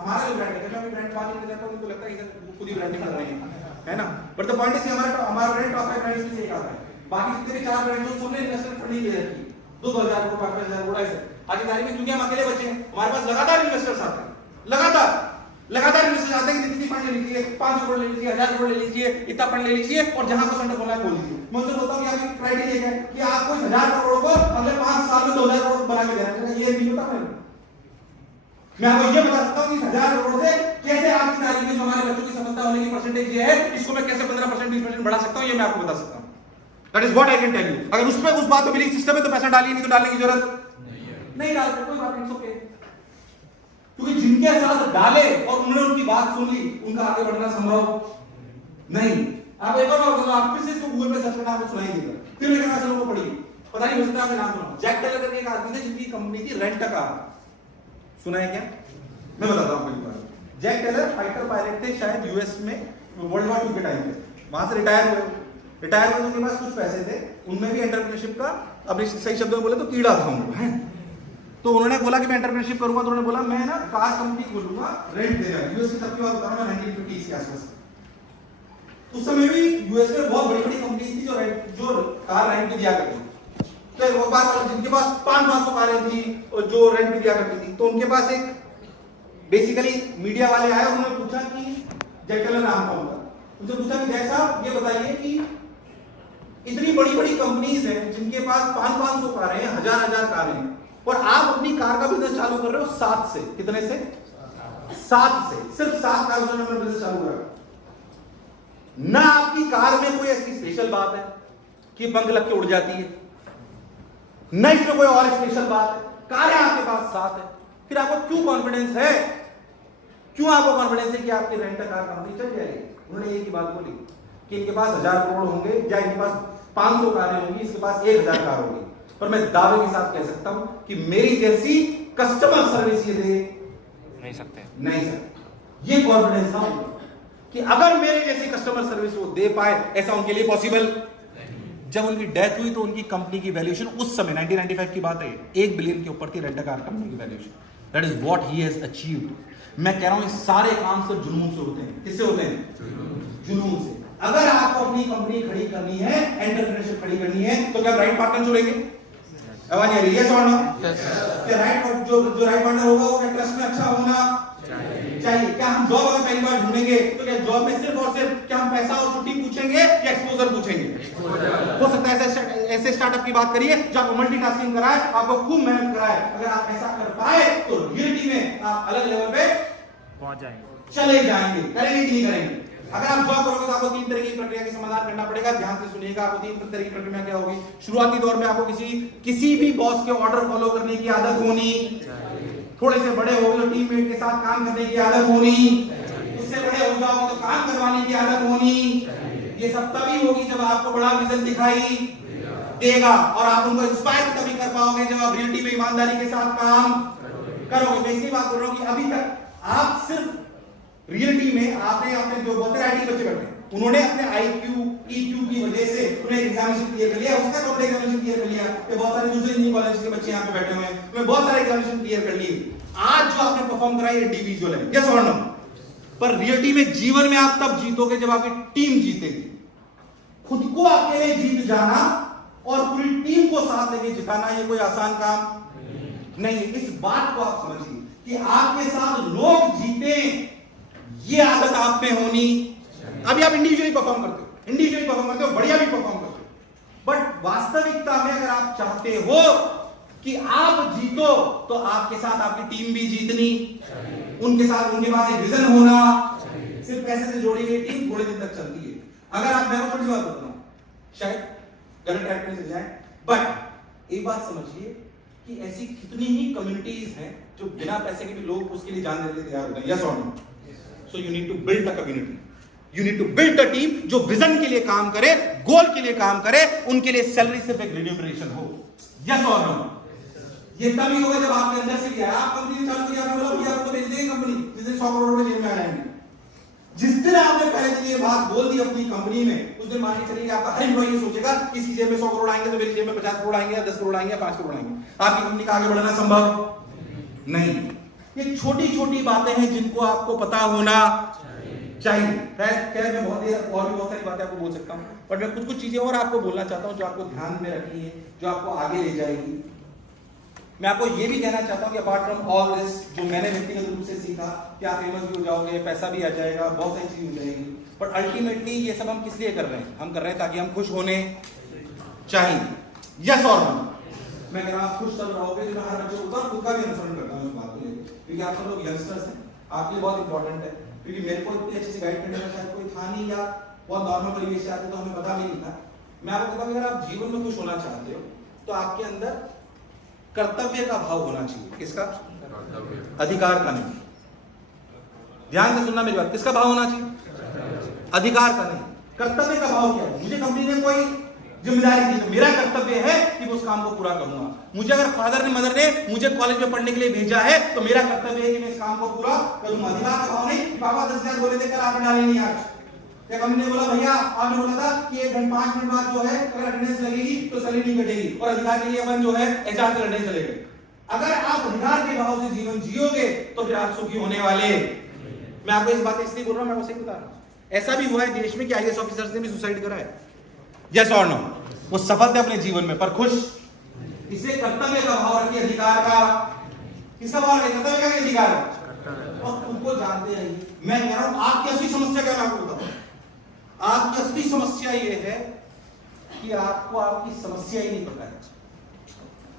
हमारा जो ब्रांड है, मैं ब्रांड बात नहीं करता हूं, उनको लगता है कि खुद ही ब्रांडिंग कर रहे हैं, है ना। बट द पॉइंट इज हमारा ब्रांड टॉप 5 ब्रांड्स में से एक आता है। बाकी जितने भी 4 ब्रांड जो सबने इन्वेस्टर फंडिंग ले रखी है, 2,000 करोड़ 5,000 करोड़ ऐसे। आज की तारीख में क्योंकि हम अकेले बचे हैं, हमारे पास लगातार इन्वेस्टर्स आते हैं, लगातार इन्वेस्टर्स आते हैं कि जितनी फंड ले लीजिए, 500 करोड़ ले लीजिए, 1000 करोड़ ले लीजिए, इतना फंड ले लीजिए और जहां पर सेंटर खोलना है खोल लीजिए। मैं उनसे बोलता हूँ कि आपकी क्राइटेरिया क्या है कि आपको 1000 करोड़ को अगले 5 साल में 2000 करोड़ बना के देना है। ये नहीं होता मैं आपको ये बता सकता हूँ कि 1000 करोड़ से कैसे आपकी तारीख में जो हमारे बच्चों की सफलता होने की परसेंटेज ये है, इसको मैं कैसे 15% 20% बढ़ा सकता हूँ, ये मैं आपको बता सकता हूँ। That is what I can tell you. अगर उस बात पे बिलीफ सिस्टम है तो पैसा डालिए, नहीं तो डालने की जरूरत नहीं डालते, कोई बात नहीं, ओके। क्योंकि जिनके साथ डाले और उन्होंने उनकी बात सुन ली, उनका आगे बढ़ना संभव नहीं। आप एक और बात, आप फिर से इसको गूगल पे सर्च करना आपको सुनाई देगा, फिर लेकर चलो को पढ़िए, पता नहीं हो सकता आपने नाम सुना। जैक टेलर करके एक आदमी थे जिनकी कंपनी थी रेंट अ कार, सुना है क्या? मैं बताता हूँ आपको एक बार। जैक टेलर फाइटर पायलट थे शायद यूएस में वर्ल्ड वॉर 2 के टाइम पे, वहां से रिटायर हुए। रिटायर हुए उनके पास कुछ पैसे थे, उनमें भी एंटरप्रेन्योरशिप का, अब सही शब्दों में बोले तो कीड़ा था उनको, तो उन्होंने बोला कि मैं एंटरप्रेन्योरशिप करूंगा, तो उन्होंने बोला मैं ना कार कंपनी खोलूंगा रेंट देगा। यूएस की तब की बात बता रहा हूं, 1950 के आसपास। उस समय भी यूएस में बहुत बड़ी बड़ी कंपनी थी जो कार रेंट पे दिया करती थी। तो वो बात जिनके पास 500 कारें थी और जो रेंट पे दिया करती थी, तो उनके पास एक बेसिकली मीडिया वाले आए, उन्होंने पूछा कि जैक टेलर नाम था उनका, उनसे पूछा कि जैक साहब ये बताइए कि इतनी बड़ी बड़ी कंपनीज हैं जिनके पास 500 कारें हैं, 1000 कारें हैं, और आप अपनी कार का बिजनेस चालू कर रहे हो 7 से, कितने से? 7 से, सिर्फ 7 कार से अपना बिजनेस चालू कर रहे हो। ना आपकी कार में कोई ऐसी स्पेशल बात है कि पंख लग के उड़ जाती है, ना इसमें कोई और स्पेशल बात है, कारें आपके पास 7 है, फिर आपको क्यों कॉन्फिडेंस है, क्यों आपको कॉन्फिडेंस है कि आपकी रेंट कार कंपनी चल जाएगी? उन्होंने एक ही बात बोली कि इनके पास 1000 करोड़ होंगे या इनके पास 500 कारें होंगी, इसके पास 1000 कार होगी, पर मैं दावे के साथ कह सकता हूं कि मेरी जैसी कस्टमर सर्विस ये दे नहीं सकते, नहीं सकते। ये कॉन्फिडेंस था कि अगर मेरे जैसी कस्टमर सर्विस वो दे पाए, ऐसा उनके लिए पॉसिबल। जब उनकी डेथ हुई तो उनकी कंपनी की वैल्यूएशन उस समय 1995 की बात है, 1 बिलियन के ऊपर थी रेंट कार कंपनी की valuation. That is what he has achieved. मैं कह रहा हूं ये सारे काम सिर्फ जुनून से होते हैं। किससे होते हैं? जुनून से। अगर आपको अपनी कंपनी खड़ी करनी है, एंटरप्रेन्योरशिप खड़ी करनी है, तो क्या राइट पार्टनर चुनेंगे? आवाज आ रही है? नो? क्या राइट जो राइट पार्टनर होगा वो क्या ट्रस्ट में अच्छा होना चाहिए? क्या हम जॉब अगर पहली बार ढूंढेंगे तो क्या जॉब में सिर्फ और सिर्फ क्या हम पैसा और छुट्टी पूछेंगे या एक्सपोजर पूछेंगे? हो सकता है ऐसे स्टार्टअप की बात करिए जो आपको मल्टीटास्किंग कराए, आपको खूब मेहनत कराए। अगर आप ऐसा कर पाए तो रियलिटी में आप अलग लेवल पे पहुंच जाएंगे, चले जाएंगे। करेंगे कि नहीं करेंगे? अगर आप जॉब करोगे तो आपको 3 तरह की प्रक्रिया का समाधान करना पड़ेगा। ध्यान से सुनिएगा, आपको 3 तरह की प्रक्रिया क्या होगी। शुरुआती दौर में आपको किसी भी बॉस के ऑर्डर फॉलो करने की आदत होनी, थोड़े से बड़े हो गए तो टीममेट के साथ काम करने की आदत होनी, उससे बड़े हो जाओगे तो काम करवाने की आदत होनी। ये सब तभी होगी जब आपको बड़ा विजन दिखाई देगा और आप उनको इंस्पायर तभी कर पाओगे जब आप रियलिटी में ईमानदारी के साथ काम करोगे। मैं इसलिए बात कर रहा हूं कि अभी तक आप सिर्फ रियलिटी में आपने जो बहुत सारे आईटी बच्चे बैठे हैं, उन्होंने अपने आईक्यू ईक्यू की वजह से उन्हें एग्जामिनेशन क्लियर कर लिया, उसका कौन एग्जामिनेशन क्लियर कर लिया। ये बहुत सारे दूसरे इंजीनियरिंग कॉलेज के बच्चे यहाँ पे बैठे हुए हैं, उन्हें बहुत सारे एग्जामिनेशन क्लियर कर लिए। आज जो आपने परफॉर्म करा ये इंडिविजुअल है, यस और नो? पर रियलिटी में जीवन में आप तब जीतोगे जब आपकी टीम जीतेगी। खुद को अकेले जीत जाना और पूरी टीम को साथ लेके जिताना ये कोई आसान काम नहीं है। इस बात को आप समझिए कि आपके साथ लोग जीते, ये आदत आप में होनी। अभी आप इंडिविजुअली परफॉर्म करते हो, बढ़िया भी परफॉर्म करते हो, बट वास्तविकता में अगर आप चाहते हो कि आप जीतो तो आपके साथ आपकी टीम भी जीतनी, उनके साथ उनके पास एक विजन होना। सिर्फ पैसे से जोड़ी गई टीम थोड़े दिन तक चलती है। अगर आप, मैं थोड़ी बात बताऊं, शायद गलत ट्रैक पे चल जाए, बट एक बात समझिए कि ऐसी कितनी ही कम्युनिटीज हैं जो बिना पैसे के भी लोग उसके लिए जान देने तैयार होते हैं। यस और no? So you need to build a community, you need to build a team जो विजन के लिए काम करे, गोल के लिए काम करे, उनके लिए सैलरी सिर्फ एक रिम्यूनरेशन हो। यस और नो? ये तभी होगा जब आपके अंदर से किया। आप कंपनी चालू किया, आपने बोला भैया आपको बेच देंगे कंपनी, जिस दिन 100 करोड़ रुपए जेब में आ जाएंगे। जिस दिन आपने पहले दिन ये बात बोल दी अपनी कंपनी में, उस दिन मान के चलिए आपका हर एम्प्लॉय ये सोचेगा किसी जेब में 100 करोड़ आएंगे तो मेरी जेब में 50 करोड़ आएंगे या 10 करोड़ आएंगे या 5 करोड़ आएंगे। आपकी कंपनी का आगे बढ़ना संभव नहीं। ये छोटी छोटी बातें हैं जिनको आपको पता होना चाहिए। खैर मैं और भी बहुत सारी बातें आपको बोल सकता हूँ, बट मैं कुछ चीजें और आपको बोलना चाहता हूँ जो आपको ध्यान में रखनी है, जो आपको आगे ले जाएगी। मैं आपको ये भी कहना चाहता हूँ कि अपार्ट फ्रॉम ऑल दिस, जो मैंने व्यक्तिगत रूप से सीखा कि आप फेमस भी हो जाओगे, पैसा भी आ जाएगा, बहुत सारी चीज हो जाएगी, बट अल्टीमेटली ये सब हम किस लिए कर रहे हैं? हम कर रहे हैं ताकि हम खुश होने चाहिए। यस और नो? मैं कह रहा हूं आप खुश तब रहोगे जब मैं हर बच्चे को खुद का भी अनुसरण करता हूं इस बात को लेकर, क्योंकि आप सब लोग यंगस्टर्स हैं, आपके लिए बहुत इंपॉर्टेंट है। क्योंकि मेरे को इतनी अच्छे से गाइड करने का शायद कोई था नहीं, या बहुत नॉर्मल परिवेश से आते तो हमें पता भी नहीं था। मैं आपको कहता हूं अगर आप जीवन में खुश होना चाहते हो तो आपके अंदर कर्तव्य का भाव होना चाहिए। किसका? अधिकार का नहीं। ध्यान से सुनना मेरी बात। किसका भाव होना चाहिए? अधिकार का नहीं। कर्तव्य का भाव क्या है? मुझे कंपनी ने कोई जिम्मेदारी दी तो मेरा कर्तव्य है कि मैं उस काम को पूरा करूंगा। मुझे अगर फादर ने मदर ने मुझे कॉलेज में पढ़ने के लिए भेजा है तो मेरा कर्तव्य है कि मैं इस काम को पूरा करूंगा। अधिकार का भाव नहीं कि पापा 10,000 बोले थे कल आपने डाले नहीं आज, या कंपनी ने बोला भैया आपने बोला था कि 1 घंटे 5 मिनट बाद जो है अगर अटेंडेंस लगेगी तो सैलरी नहीं कटेगी, और अधिकार के लिए अपन जो है एचआर से लड़ने चलेंगे। अगर आप अधिकार के भाव से जीवन जियोगे तो फिर आप सुखी होने वाले। मैं आपको इस बात इसलिए बोल रहा हूं, मैं आपको सही बता रहा हूं। ऐसा भी हुआ है देश में कि आईएएस ऑफिसर्स ने भी सुसाइड करा है। यस और नो? वो सफल थे अपने जीवन में पर खुश। इसे कर्तव्य का भाव रखिए, अधिकार का। किसका भाव रखिए? कर्तव्य का, अधिकार का। और तुमको जानते रहिए। मैं कह रहा हूं आपकी असली समस्या क्या, मैं आपको बताता हूं। आपकी असली समस्या ये है कि आपको आपकी समस्या ही नहीं पता है।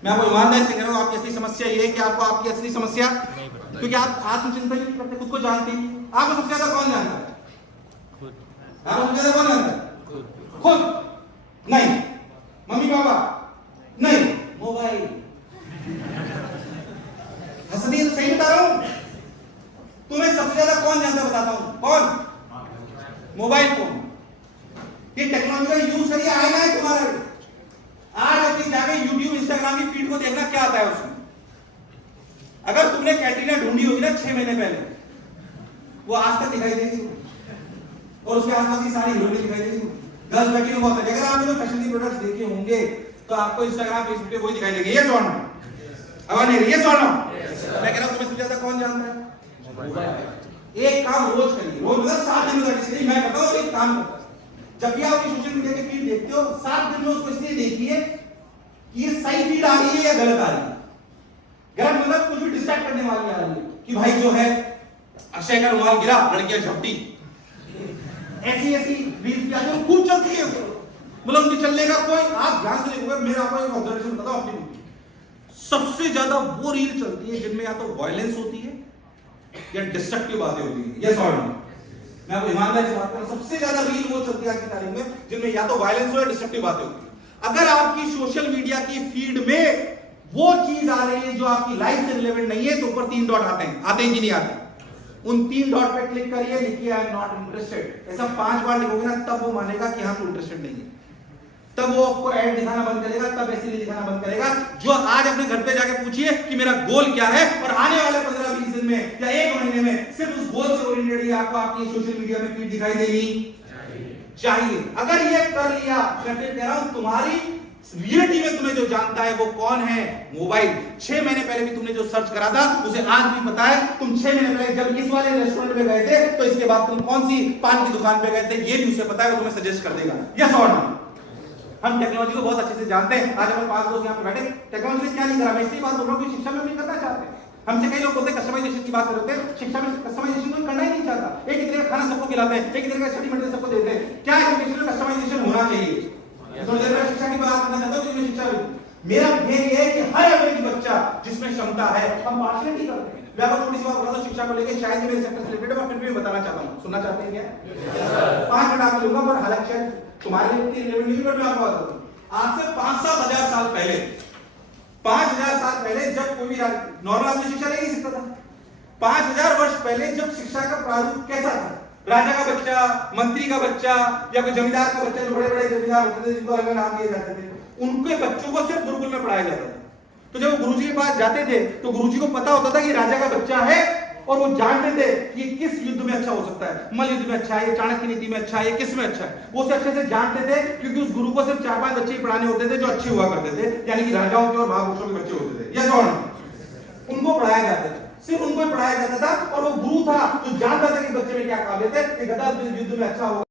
मैं आपको ईमानदारी से कह रहा हूं आपकी असली समस्या ये है कि आपको आपकी असली समस्या, क्योंकि आप आत्मचिंतन नहीं करते, खुद को जानते नहीं। आपको सबसे ज्यादा कौन जानता है? आपको सबसे ज्यादा कौन जानता है? खुद नहीं, मम्मी पापा नहीं, मोबाइल। हंस रही है तो सही बता रहा हूं। तुम्हें सबसे ज्यादा कौन जानता है बताता हूं। कौन? Mobile phone. ये टेक्नोलॉजी का यूज करिए, आएगा है तुम्हारा। आज अपनी जाके YouTube इंस्टाग्राम की फीड को देखना क्या आता है उसमें। अगर तुमने कैटरीना ढूंढी होगी ना 6 महीने पहले, वो आज तक दिखाई देगी, और उसके आसपास की सारी हीरोइनें दिखाई देगी। गर्ल्स बैठी में बहुत है। अगर आपने फैशन के प्रोडक्ट्स देखे होंगे तो आपको इंस्टाग्राम फेसबुक पे वही दिखाई देगी। ये कौन है? अब नहीं ये कौन है? मैं कह रहा हूं तुम्हें सबसे ज्यादा कौन जानता है? एक काम रोज करिए, रोज मतलब 7 दिन में इसलिए मैं बताऊं एक काम करता। जब भी आप सोशल मीडिया की फीड देखते हो 7 दिन में उसको इसलिए देखिए कि ये सही फीड आ रही है या गलत आ रही है। गलत मतलब कुछ भी डिस्ट्रैक्ट करने वाली आ रही है कि भाई जो है अक्षय का रुमाल गिरा, लड़कियां झपटी, ऐसी रील्स क्या जो खूब चलती है, मतलब उनके चलने का कोई, आप ध्यान से देखोगे, मेरा आपको एक ऑब्जर्वेशन बताता हूं अपनी, सबसे ज्यादा वो रील चलती है जिनमें या तो वायलेंस होती है या डिस्ट्रक्टिव बातें होती है। यस और नो? मैं आपको ईमानदारी से बात कर रहा हूं, सबसे ज्यादा रील वो चलती है आज की तारीख में जिनमें या तो वायलेंस हो या डिस्ट्रक्टिव बातें होती है। अगर आपकी सोशल मीडिया की फीड में वो चीज आ रही है जो आपकी लाइफ से रिलेवेंट नहीं है तो ऊपर 3 डॉट आते हैं कि नहीं आते? उन 3 डॉट पे क्लिक करिए, लिखिए आई एम नॉट इंटरेस्टेड। ऐसा 5 बार लिखोगे ना तब वो मानेगा कि हाँ तू इंटरेस्टेड नहीं है। तब वो आपको ऐड दिखाना बंद करेगा, तब ऐसे दिखाना बंद करेगा। जो आज अपने घर पे जाके पूछिए कि मेरा गोल क्या है, और आने वाले 15-20 दिन में या 1 महीने में सिर्फ उस गोल से ओरिएंटेड ही आपको आपकी सोशल मीडिया में फीड दिखाई देगी चाहिए। अगर ये कर लिया, मैं फिर कह रहा हूं तुम्हारी रियलिटी में तुम्हें जो जानता है वो कौन है? मोबाइल। 6 महीने पहले भी तुमने जो सर्च करा था उसे आज भी पता है। तुम 6 महीने पहले जब इस वाले रेस्टोरेंट में गए थे तो इसके बाद तुम कौन सी पान की दुकान पे गए थे ये भी उसे पता है, वो तुम्हें सजेस्ट कर देगा। यस और नो? हम टेक्नोलॉजी को बहुत अच्छे से जानते हैं। आज हमारे 5 लोग यहाँ पे बैठे, टेक्नोलॉजी ने क्या नहीं करा, मैं इसलिए बात बोल रहा हूँ कि शिक्षा में भी करना चाहते हैं। हमसे कई लोग बोलते हैं कस्टमाइजेशन की बात करते हैं, शिक्षा में कस्टमाइजेशन कोई करना ही नहीं चाहता। एक ही तरह का खाना सबको खिलाते हैं, एक ही तरह का स्टडी मटेरियल सबको देते हैं। क्या एजुकेशन में कस्टमाइजेशन होना चाहिए? थोड़ी देर में शिक्षा की बात करना चाहता हूं कि शिक्षा मेरा ध्येय ये है कि हर एवरेज बच्चा जिसमें क्षमता है, हम पार्शलिटी करते हैं। मैं आपको थोड़ी सी बात बता दूं शिक्षा को लेकर, शायद मेरे सेक्टर से रिलेटेड, मैं फिर भी बताना चाहता हूं। सुनना चाहते हैं क्या? 5 मिनट आपको लूंगा, बट हालांकि शायद तुम्हारे लिए इतनी रिलेवेंट नहीं, बट मैं आपको बताता हूं। आज से 5,000 साल पहले, 5,000 साल पहले जब कोई भी नॉर्मल आदमी शिक्षा ले नहीं सकता था। 5,000 वर्ष पहले जब शिक्षा का प्रारूप कैसा था? राजा का बच्चा, मंत्री का बच्चा, या कोई जमींदार का बच्चा, जो बड़े बड़े जमींदार होते थे जिनको अलग नाम दिए जाते थे, उनके बच्चों को सिर्फ गुरुकुल में पढ़ाया जाता था। तो जब वो गुरुजी के पास जाते थे तो गुरुजी को पता होता था कि राजा का बच्चा है, और वो जानते थे कि किस युद्ध में अच्छा हो सकता है। मल्ल युद्ध में अच्छा है, चाणक्य नीति में अच्छा है, किस में अच्छा है, वो उसे अच्छे से जानते थे, क्योंकि उस गुरु को सिर्फ 4-5 बच्चे ही पढ़ाने होते थे जो अच्छे हुआ करते थे, यानी कि राजाओं के और महापुरुषों के बच्चे होते थे। यस और नो? उनको पढ़ाया जाता था, सिर्फ उनको ही पढ़ाया जाता था, और वो गुरु था जो जानता था कि बच्चे में क्या काबिलियत है, कि गदा युद्ध में अच्छा होगा।